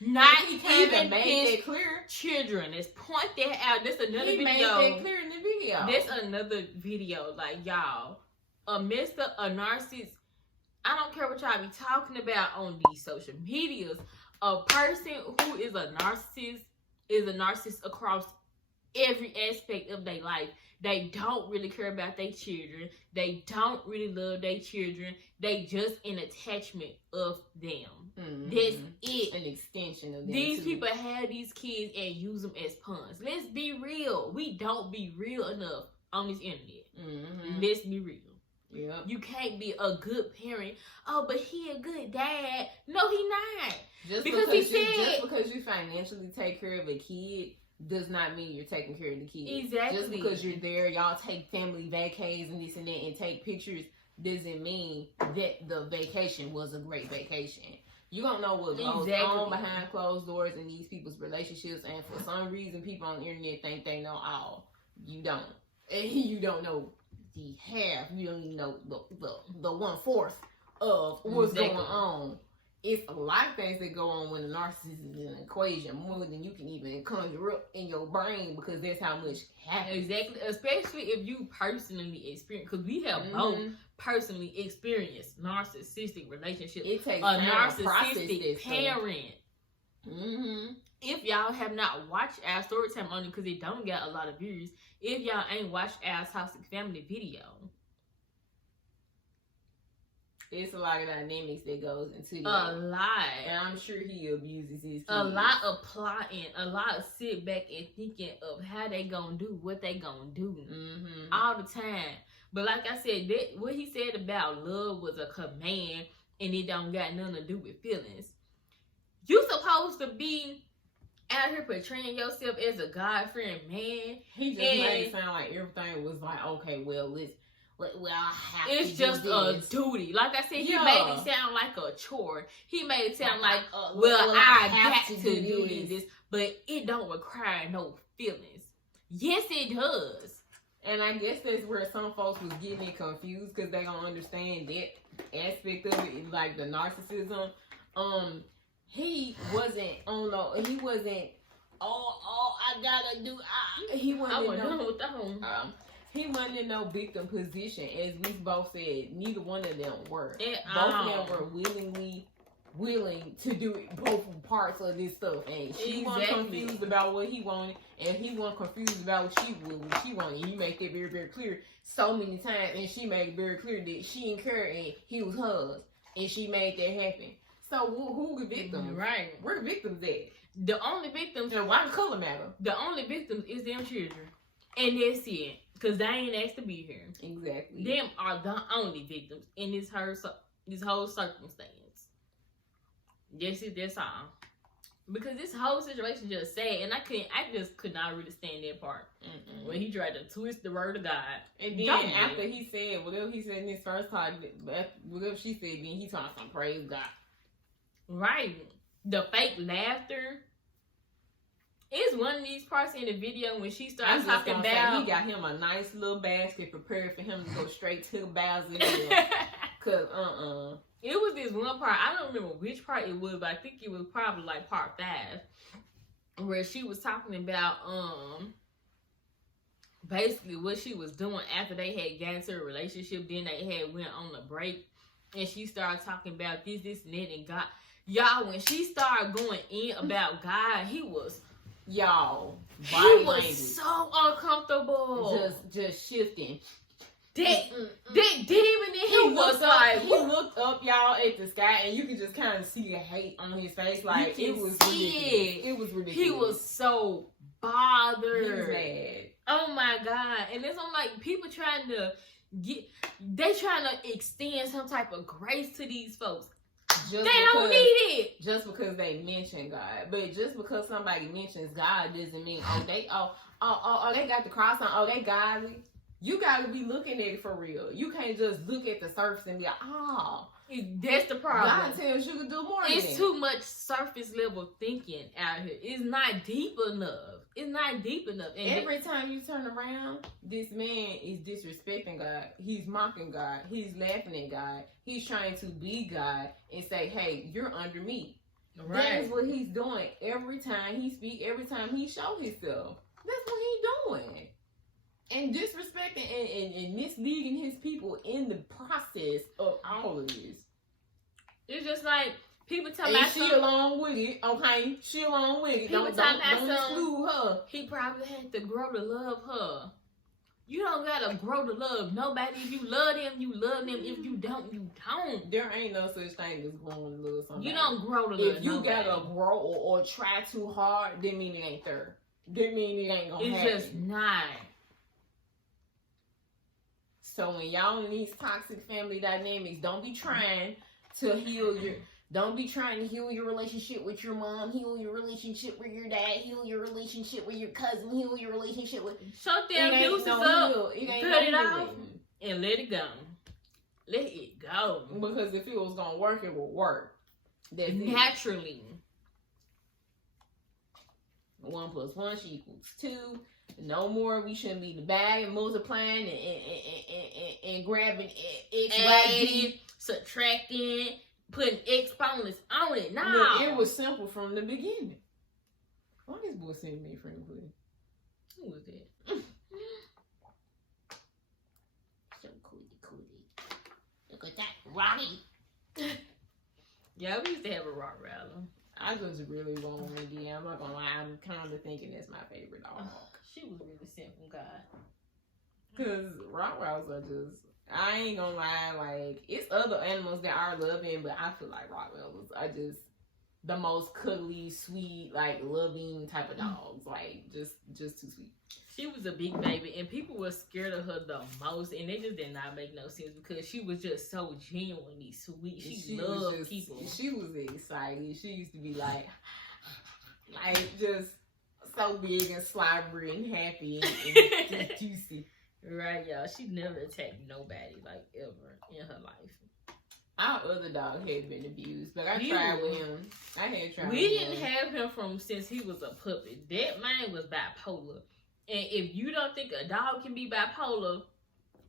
Not he even made that clear. Children, let's point that out. That's another video. He made that clear in the video. That's another video. Like y'all, a narcissist. I don't care what y'all be talking about on these social medias. A person who is a narcissist across every aspect of their life. They don't really care about their children. They don't really love their children. They just an attachment of them. Mm-hmm. That's it. An extension of them. These people have these kids and use them as puns. Let's be real. We don't be real enough on this internet. Mm-hmm. Let's be real. Yeah. You can't be a good parent. Oh, but he a good dad. No, he not. Because he said just because you financially take care of a kid does not mean you're taking care of the kid. Exactly. Just because you're there, y'all take family vacays and this and that and take pictures doesn't mean that the vacation was a great vacation. You don't know what goes on behind closed doors in these people's relationships, and for some reason, people on the internet think they know all. You don't, and you don't know the half. You don't even know the 1/4 of what's going on. It's a lot of things that go on when the narcissist is in an equation, more than you can even conjure up in your brain, because that's how much happens. Exactly, especially if you personally experience, because we have both personally experienced narcissistic relationships. It takes a time to narcissistic parent. If y'all have not watched our story time only because it don't get a lot of views, if y'all ain't watched our toxic family video, it's a lot of dynamics that goes into that. A lot. And I'm sure he abuses his kids. A lot of plotting, a lot of sit back and thinking of how they gonna do what they gonna do all the time. But like I said, that what he said about love was a command and it don't got nothing to do with feelings. You supposed to be out here portraying yourself as a God-fearing man. He just made it sound like everything was like, okay, well, I have to it's just do a this. duty. Like I said, he made it sound like a chore. He made it sound like, I have to do this. But it don't require no feelings. Yes, it does. And I guess that's where some folks was getting it confused, because they don't understand that aspect of it, like the narcissism. He wasn't he wasn't I gotta do he wasn't he wasn't in no victim position, as we both said. Neither one of them were. Both of them were willing to do both parts of this stuff, and she wasn't confused about what he wanted, and he wasn't confused about what she wanted. He made that very, very clear so many times, and she made it very clear that she didn't care and he was hers, and she made that happen. So who the victims? Right. Where the victims at? The only victims. And why the color matter? The only victims is them children, and that's it. Because they ain't asked to be here. Exactly. Them are the only victims in this whole circumstance. That's all. Because this whole situation just sad, and I just could not really stand that part. When he tried to twist the word of God. And then after he said whatever he said in his first talk, whatever she said, then he talked some praise God. Right. The fake laughter. It's one of these parts in the video when she starts talking about... he got him a nice little basket prepared for him to go straight to Bowser. Cause it was this one part, I don't remember which part it was, but I think it was probably like part 5, where she was talking about basically what she was doing after they had gotten into a relationship. Then they had went on a break, and she started talking about this and that, and God. Y'all, when she started going in about God, he was so uncomfortable. Just shifting. That demon in him was like, he looked up, y'all, at the sky, and you could just kind of see the hate on his face. Like, it was ridiculous. It was ridiculous. He was so bothered. He was mad. Oh my God. And then I'm like, people trying to extend some type of grace to these folks. They don't need it. Just because they mention God. But just because somebody mentions God doesn't mean, they got the cross on, they godly. You gotta be looking at it for real. You can't just look at the surface and be like, that's the problem. God tells you to do more. It's too much surface level thinking out here. It's not deep enough. And every time you turn around, this man is disrespecting God. He's mocking God. He's laughing at God. He's trying to be God and say, hey, you're under me. Right. That is what he's doing every time he speaks, every time he shows himself. That's what he's doing. And disrespecting and misleading his people in the process of all of this. It's just like people tell me she along with it, okay? She along with it. Don't exclude her. He probably had to grow to love her. You don't gotta grow to love nobody. If you love them, you love them. If you don't, you don't. There ain't no such thing as growing to love somebody. You don't grow to love If you gotta grow or try too hard, that mean it ain't there. That mean it ain't gonna happen. It's just not. So when y'all in these toxic family dynamics, don't be trying to heal Don't be trying to heal your relationship with your mom, heal your relationship with your dad, heal your relationship with your cousin, heal your relationship with... Shut them deuces up, cut it off, and let it go. Let it go. Because if it was going to work, it will work. That's naturally. 1 + 1 = 2. No more. We shouldn't be the bag and multiplying and grabbing X, Y, Z. Subtracting, putting exponents on it. No. Look, it was simple from the beginning. Why this boy sending me friend request? Who was that? So cootie. Look at that, Rocky. Yeah, we used to have a Rottweiler. I just really want one again. I'm not gonna lie. I'm kind of thinking that's my favorite dog. She was really sent from God. Cause Rottweilers are just, I ain't gonna lie, like, it's other animals that are loving, but I feel like Rottweilers are just the most cuddly, sweet, like, loving type of dogs. Like, just too sweet. She was a big baby, and people were scared of her the most, and it just did not make no sense because she was just so genuinely sweet. She loved people. She was excited. She used to be like just so big and slobbery and happy and just juicy. Right, y'all. She never attacked nobody, like, ever in her life. Our other dog had been abused, but I tried with him. We didn't have him since he was a puppy. That man was bipolar. And if you don't think a dog can be bipolar,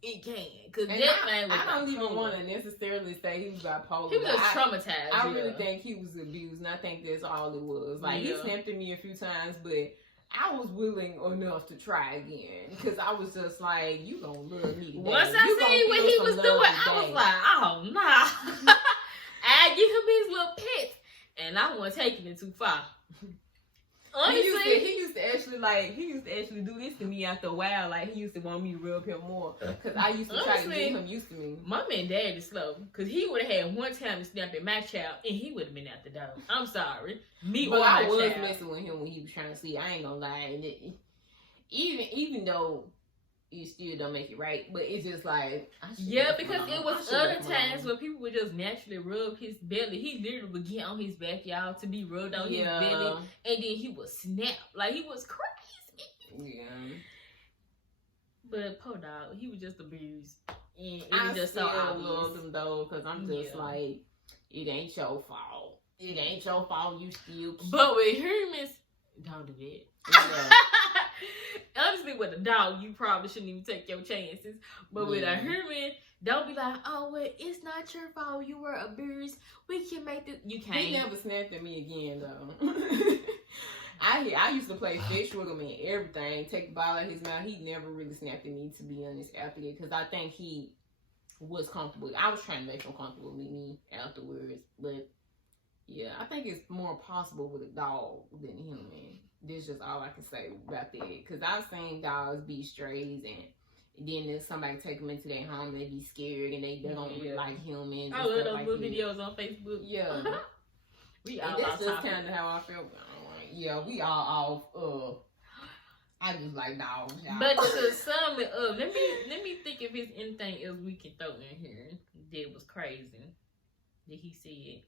it can. Because that man was bipolar. I don't even want to necessarily say he was bipolar. He was just traumatized. I really think he was abused, and I think that's all it was. Like, he snapped at me a few times, but I was willing enough to try again. Because I was just like, you gonna love me today. Once I seen what he was doing, I was like, oh, nah. I give him his little pet, and I wasn't taking it too far. Honestly, he used to actually do this to me after a while. Like, he used to want me to rub him more because I used to try to get him used to me. Mom and dad is slow because he would have had one time to snap at my child and he would have been out the door. I'm sorry, but I was messing with him when he was trying to sleep. I ain't gonna lie, and even though you still don't make it right, but it's just like because it was other times where people would just naturally rub his belly. He literally would get on his back, y'all, to be rubbed on his belly, and then he would snap like he was crazy. Yeah, but poor dog, he was just abused, and I just so love him though, because I'm just like, it ain't your fault. It ain't your fault. You still cute. But with humans, don't do that. Honestly, with a dog, you probably shouldn't even take your chances. But with a human, don't be like, oh, well, it's not your fault. You were abused. We can make this. You can't. He never snapped at me again, though. I used to play fish with him and everything. Take the ball out of his mouth. He never really snapped at me, to be honest, after that. Because I think he was comfortable. I was trying to make him comfortable with me afterwards. But, yeah, I think it's more possible with a dog than a human. That's just all I can say about that. Because I've seen dogs be strays and then there's somebody take them into their home and they be scared and they don't really like humans. I love those little videos on Facebook. Yeah. That's just kind of how I feel. Yeah, we all off. I just like dogs. Y'all. But to sum it up, let me think if there's anything else we can throw in here that was crazy that he said.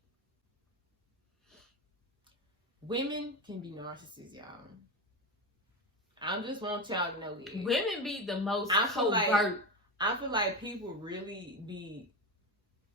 Women can be narcissists, y'all. I just want y'all to know that. Women be the most covert. I feel like people really be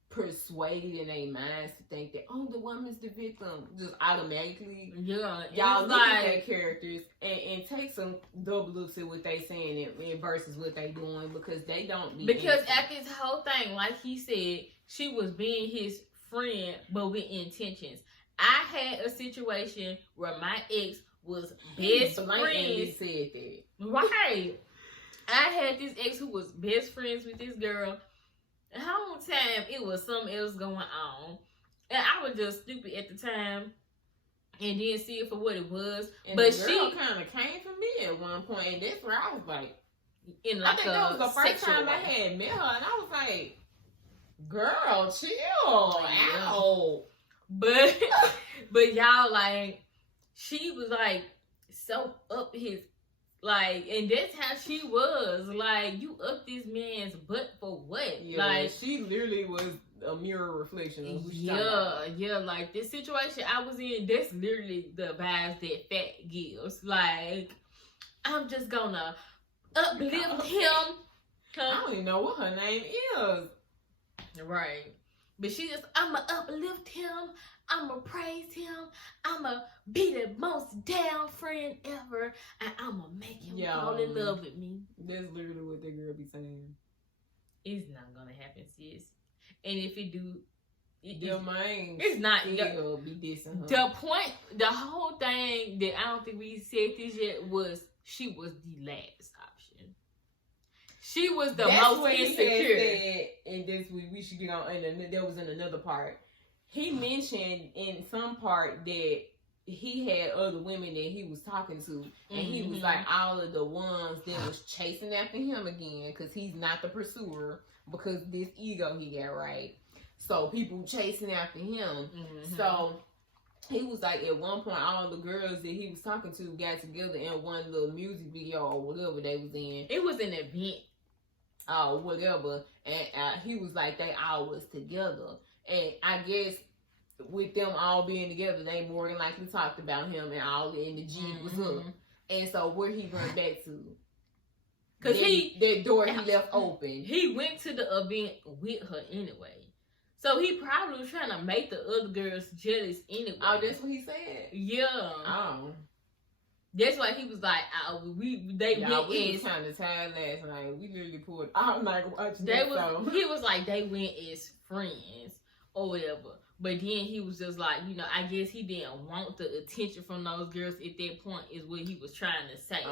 persuaded in their minds to think that, oh, the woman's the victim. Just automatically. Yeah. Y'all look at their characters and take some double looks at what they saying versus what they doing because they don't be. Because after this whole thing, like he said, she was being his friend, but with intentions. I had a situation where my ex was best friends. Said that. Right. I had this ex who was best friends with this girl. The whole time it was something else going on. And I was just stupid at the time and didn't see it for what it was. And but the girl kind of came for me at one point, and that's where I was like, I think that was the first time I had met her, and I was like, girl, chill. Yeah. Ow. But y'all, like, she was like so up his, like, and that's how she was. Like, you up this man's butt for what? Yeah, like, she literally was a mirror reflection of what you're talking about. Yeah, like this situation I was in, that's literally the vibes that Fat gives. Like, I'm just gonna uplift him. I don't even know what her name is. Right. But she just, I'ma uplift him, I'ma praise him, I'ma be the most down friend ever, and I'ma make him fall in love with me. That's literally what that girl be saying. It's not gonna happen, sis. And if it do, it's not still be dissing her. The point, the whole thing that I don't think we said this yet was she was the last option. She was the most insecure. And this we should get on. And that was in another part. He mentioned in some part that he had other women that he was talking to, and he was like all of the ones that was chasing after him again because he's not the pursuer because this ego he got, right? So people chasing after him. So he was like, at one point, all the girls that he was talking to got together in one little music video or whatever they was in. It was an event. Whatever. And he was like, they all was together. And I guess with them all being together, they more than likely talked about him and all, and the G was up. And so where he went back to? Because that door he left open. He went to the event with her anyway. So he probably was trying to make the other girls jealous anyway. Oh, that's what he said? Yeah. Oh. That's why he was like, we was kind of tired last night. We literally pulled all night watching He was like, they went as friends or whatever. But then he was just like, you know, I guess he didn't want the attention from those girls at that point is what he was trying to say.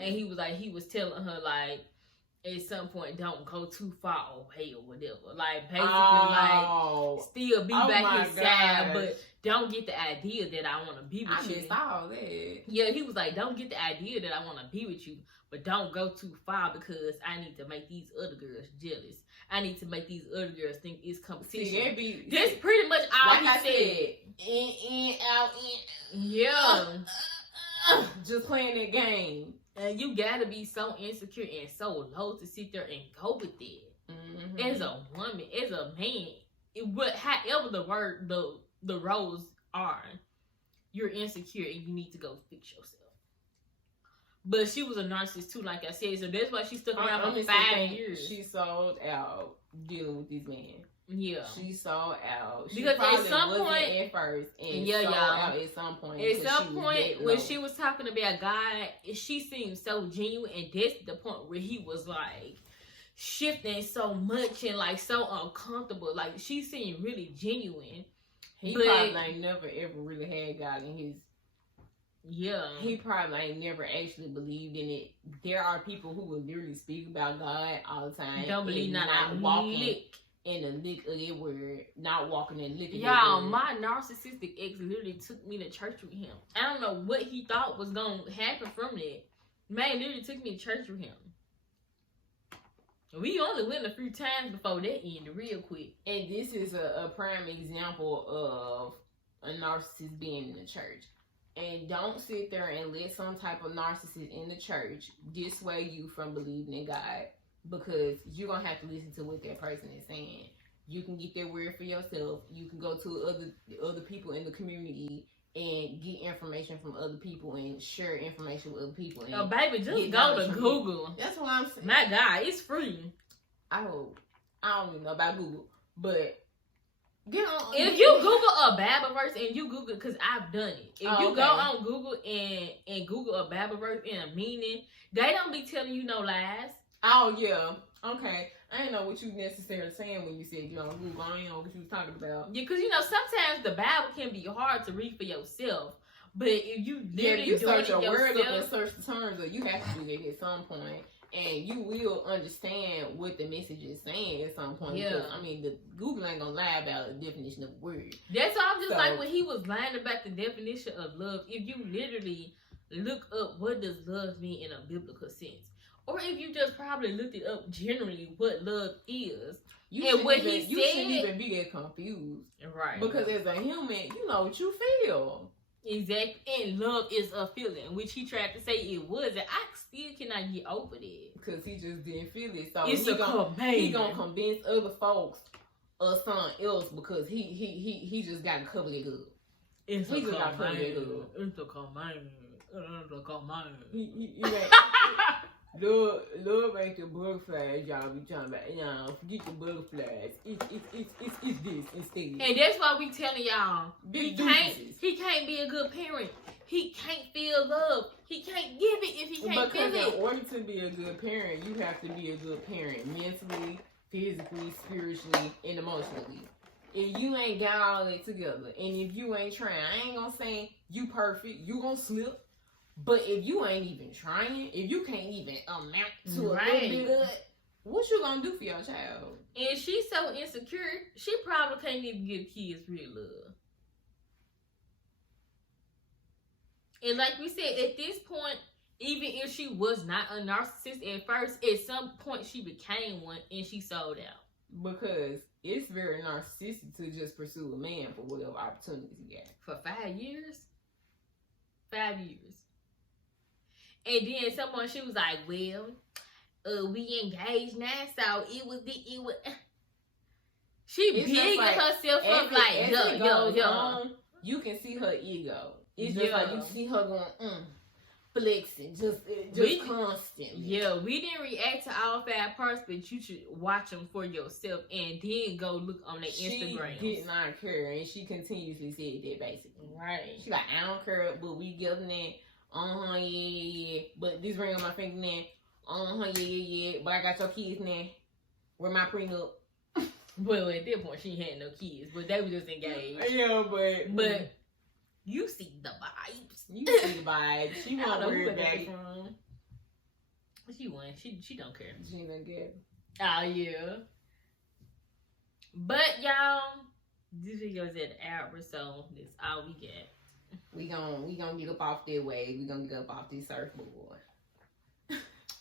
And he was like, he was telling her like, at some point, don't go too far away or whatever. Like, basically, like, still be back his side, but don't get the idea that I want to be with you. I missed all that. Yeah, he was like, don't get the idea that I want to be with you, but don't go too far because I need to make these other girls jealous. I need to make these other girls think it's competition. That's pretty much all he said. In, out, in. Yeah. Just playing that game. And you gotta be so insecure and so low to sit there and go with it. As a woman, as a man, however the roles are, you're insecure and you need to go fix yourself. But she was a narcissist too, like I said, so that's why she stuck around for 5 years. She sold out dealing with these men. Yeah, she sold out. She because at some point, at first, and sold out at some point. At some point, when she was talking about God, she seemed so genuine, and that's the point where he was like shifting so much and like so uncomfortable. Like she seemed really genuine. He probably ain't never ever really had God in his. Yeah, he probably ain't never actually believed in it. There are people who will literally speak about God all the time. Don't believe not walking lick. In the lick of that word, not walking and licking. Y'all, my narcissistic ex literally took me to church with him. I don't know what he thought was gonna happen from that. Man literally took me to church with him. We only went a few times before that ended real quick. And this is a prime example of a narcissist being in the church. And don't sit there and let some type of narcissist in the church dissuade you from believing in God. Because you're going to have to listen to what that person is saying. You can get that word for yourself. You can go to other people in the community and get information from other people and share information with other people. And baby, just go to Google. That's what I'm saying. My God, it's free. I don't even know about Google. But get on. If you Google a Bible verse and you Google, because I've done it. If you go on Google and Google a Bible verse and a meaning, they don't be telling you no lies. Oh, yeah. Okay. I didn't know what you necessarily saying when you said you on Google. I didn't know what you was talking about. Yeah, because, sometimes the Bible can be hard to read for yourself. But if you literally you search doing a word yourself, up and search the terms, or you have to do that at some point. And you will understand what the message is saying at some point. Yeah. Because, the Google ain't going to lie about the definition of a word. That's why I'm just like, when he was lying about the definition of love, if you literally look up what does love mean in a biblical sense, or if you just probably looked it up generally what love is, you shouldn't even be that confused. Right. Because as a human, you know what you feel. Exactly. And love is a feeling, which he tried to say it was, and I still cannot get over that. Because he just didn't feel it. So it's he gonna convince other folks something else because he just got to cover it good. It's He just got to cover it good. It's a command. It's a command. Love ain't the butterflies y'all be talking about. Nah, forget the butterflies. It's this instead. And that's why we telling y'all Big he can't be a good parent. He can't feel love. He can't give it if he can't because feel it. in order to be a good parent, you have to be a good parent mentally, physically, spiritually, and emotionally. If you ain't got all that together, and if you ain't trying, I ain't gonna say you perfect, you gonna slip. But if you ain't even trying, if you can't even amount to a little bit of it, what you gonna do for your child? And she's so insecure, she probably can't even give kids real love. And like we said, at this point, even if she was not a narcissist at first, at some point she became one and she sold out. Because it's very narcissistic to just pursue a man for whatever opportunities he got. For 5 years? 5 years. And then someone, she was like, well, we engaged now, so it was. She It's bigging like, herself up like, yo. You can see her ego. It's just Yeah. like you see her going, flexing, just constantly. Yeah, we didn't react to all 5 parts, but you should watch them for yourself and then go look on their Instagram. She did not care, and she continuously said that basically. Right. She like, I don't care, but we getting it. Yeah. But this ring on my finger now. Yeah. But I got your kids now. Where my prenup? Well, at that point, she had no kids, but they were just engaged. Yeah, But you see the vibes. You see the vibes. She I don't won't know worry who about that it. from. She won. She don't care. She don't care. Oh yeah. But y'all, this video is at an hour, so that's all we get. We gonna get up off that way. We gonna get up off this surfboard.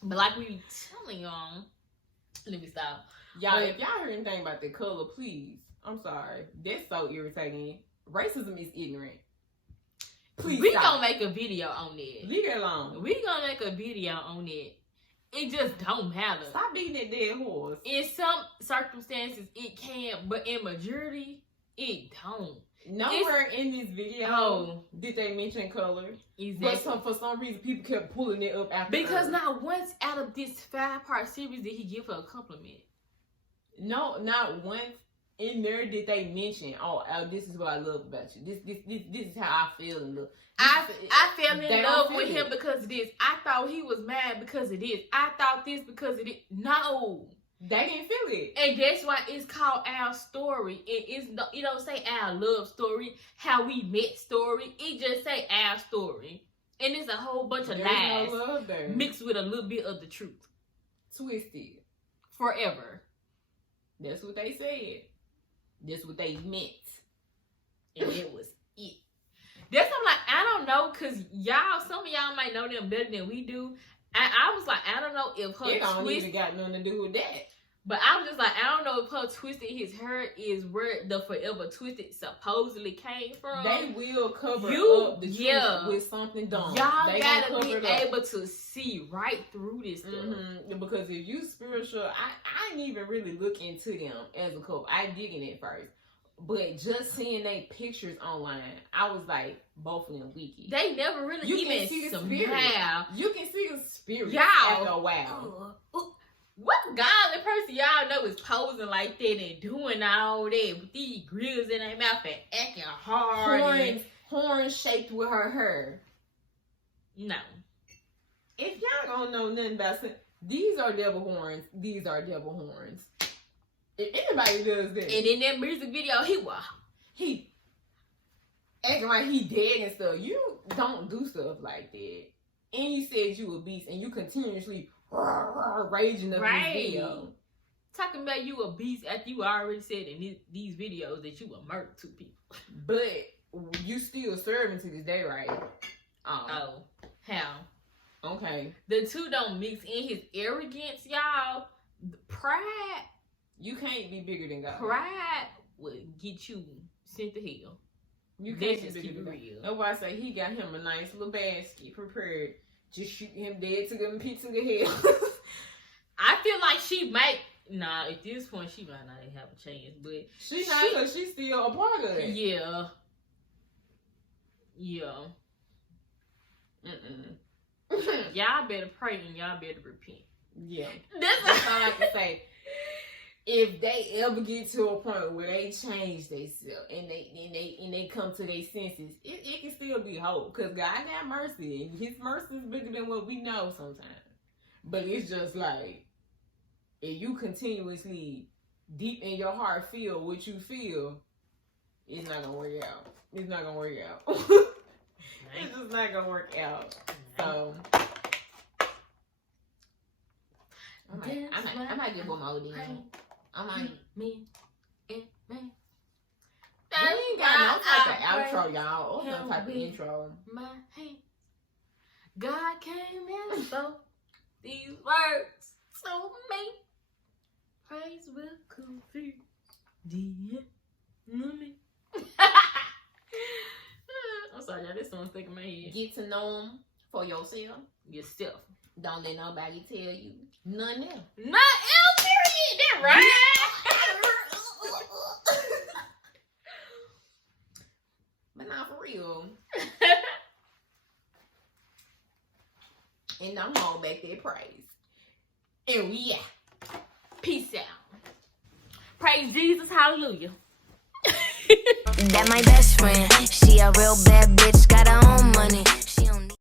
But like we be telling y'all, let me stop. Y'all, But- if y'all heard anything about the color, please. I'm sorry. That's so irritating. Racism is ignorant. Please We stop. gonna make a video on that. Leave it alone. We gonna make a video on it. It just don't matter. Stop beating that dead horse. In some circumstances, it can, but in majority, it don't. Nowhere in this video Oh. did they mention color. Exactly. But for some reason, people kept pulling it up after Because her. not once out of this 5-part series did he give her a compliment. No, not once in there did they mention, oh, this is what I love about you. This is how I feel and look. I fell They in don't love feel with him it. because of this. I thought he was mad because of this. I thought this because of this. No. They didn't feel it. And that's why it's called Our Story. It don't say our love story, how we met story. It just say Our Story. And it's a whole bunch of There's lies no love there. mixed with a little bit of the truth. Twisted. Forever. That's what they said. That's what they meant. And it was it. That's I'm like, I don't know, because some of y'all might know them better than we do. I was like, I don't know if her It don't twist, even got nothing to do with that. but I was just like, I don't know if her twisted his hair is where the Forever Twisted supposedly came from. They will cover You- up the truth yeah. with something dumb. Y'all They gotta gonna be cover it up. able to see right through this stuff. Mm-hmm. Because if you spiritual, I didn't even really look into them as a couple. I didn't at first. But just seeing they pictures online, I was like, both of them wicked. They never really You can even see the somehow. You can see the spirit Y'all. after a while. What godly person y'all know is posing like that and doing all that with these grills in their mouth and acting hard? Horns shaped with her hair. No. If y'all don't know nothing about these are devil horns. These are devil horns. If anybody does that, And in that music video, he acting like he dead and stuff. You don't do stuff like that. And you said you a beast, and you continuously raging up Right. this video. talking about you a beast after you already said in these videos that you will murder 2 people. But you still serving to this day, right? Oh, how? Okay. The two don't mix. In his arrogance, y'all, pride You can't be bigger than God. Pride would get you sent to hell. You Let's can't just be keep bigger it than real. God. That's why I say he got him a nice little basket prepared. Just shoot him dead to them pizza to hell. I feel like she might Nah, at this point, she might not have a chance, but She's not, because she's still a part of it. yeah. Yeah. Y'all better pray and y'all better repent. Yeah. That's That's all I have to say. If they ever get to a point where they change themselves and they come to their senses, it can still be hope. Because God got mercy. And his mercy is bigger than what we know sometimes. But it's just like, if you continuously deep in your heart feel what you feel, it's not gonna work out. It's not gonna work out. It's just not gonna work out. So I might get one more then. I might. Me and me. We ain't got no type of outro, y'all, or no type of intro. My hand. God came and spoke these words to me. Praise will confuse the enemy. I'm sorry, y'all. This song's stuck in my head. Get to know them for yourself. Yourself. Don't let nobody tell you nothing else. Not else, period. That right. But not for real. And don't hold back that praise. And we out. Peace out. Praise Jesus. Hallelujah. That my best friend. She a real bad bitch, got her own money.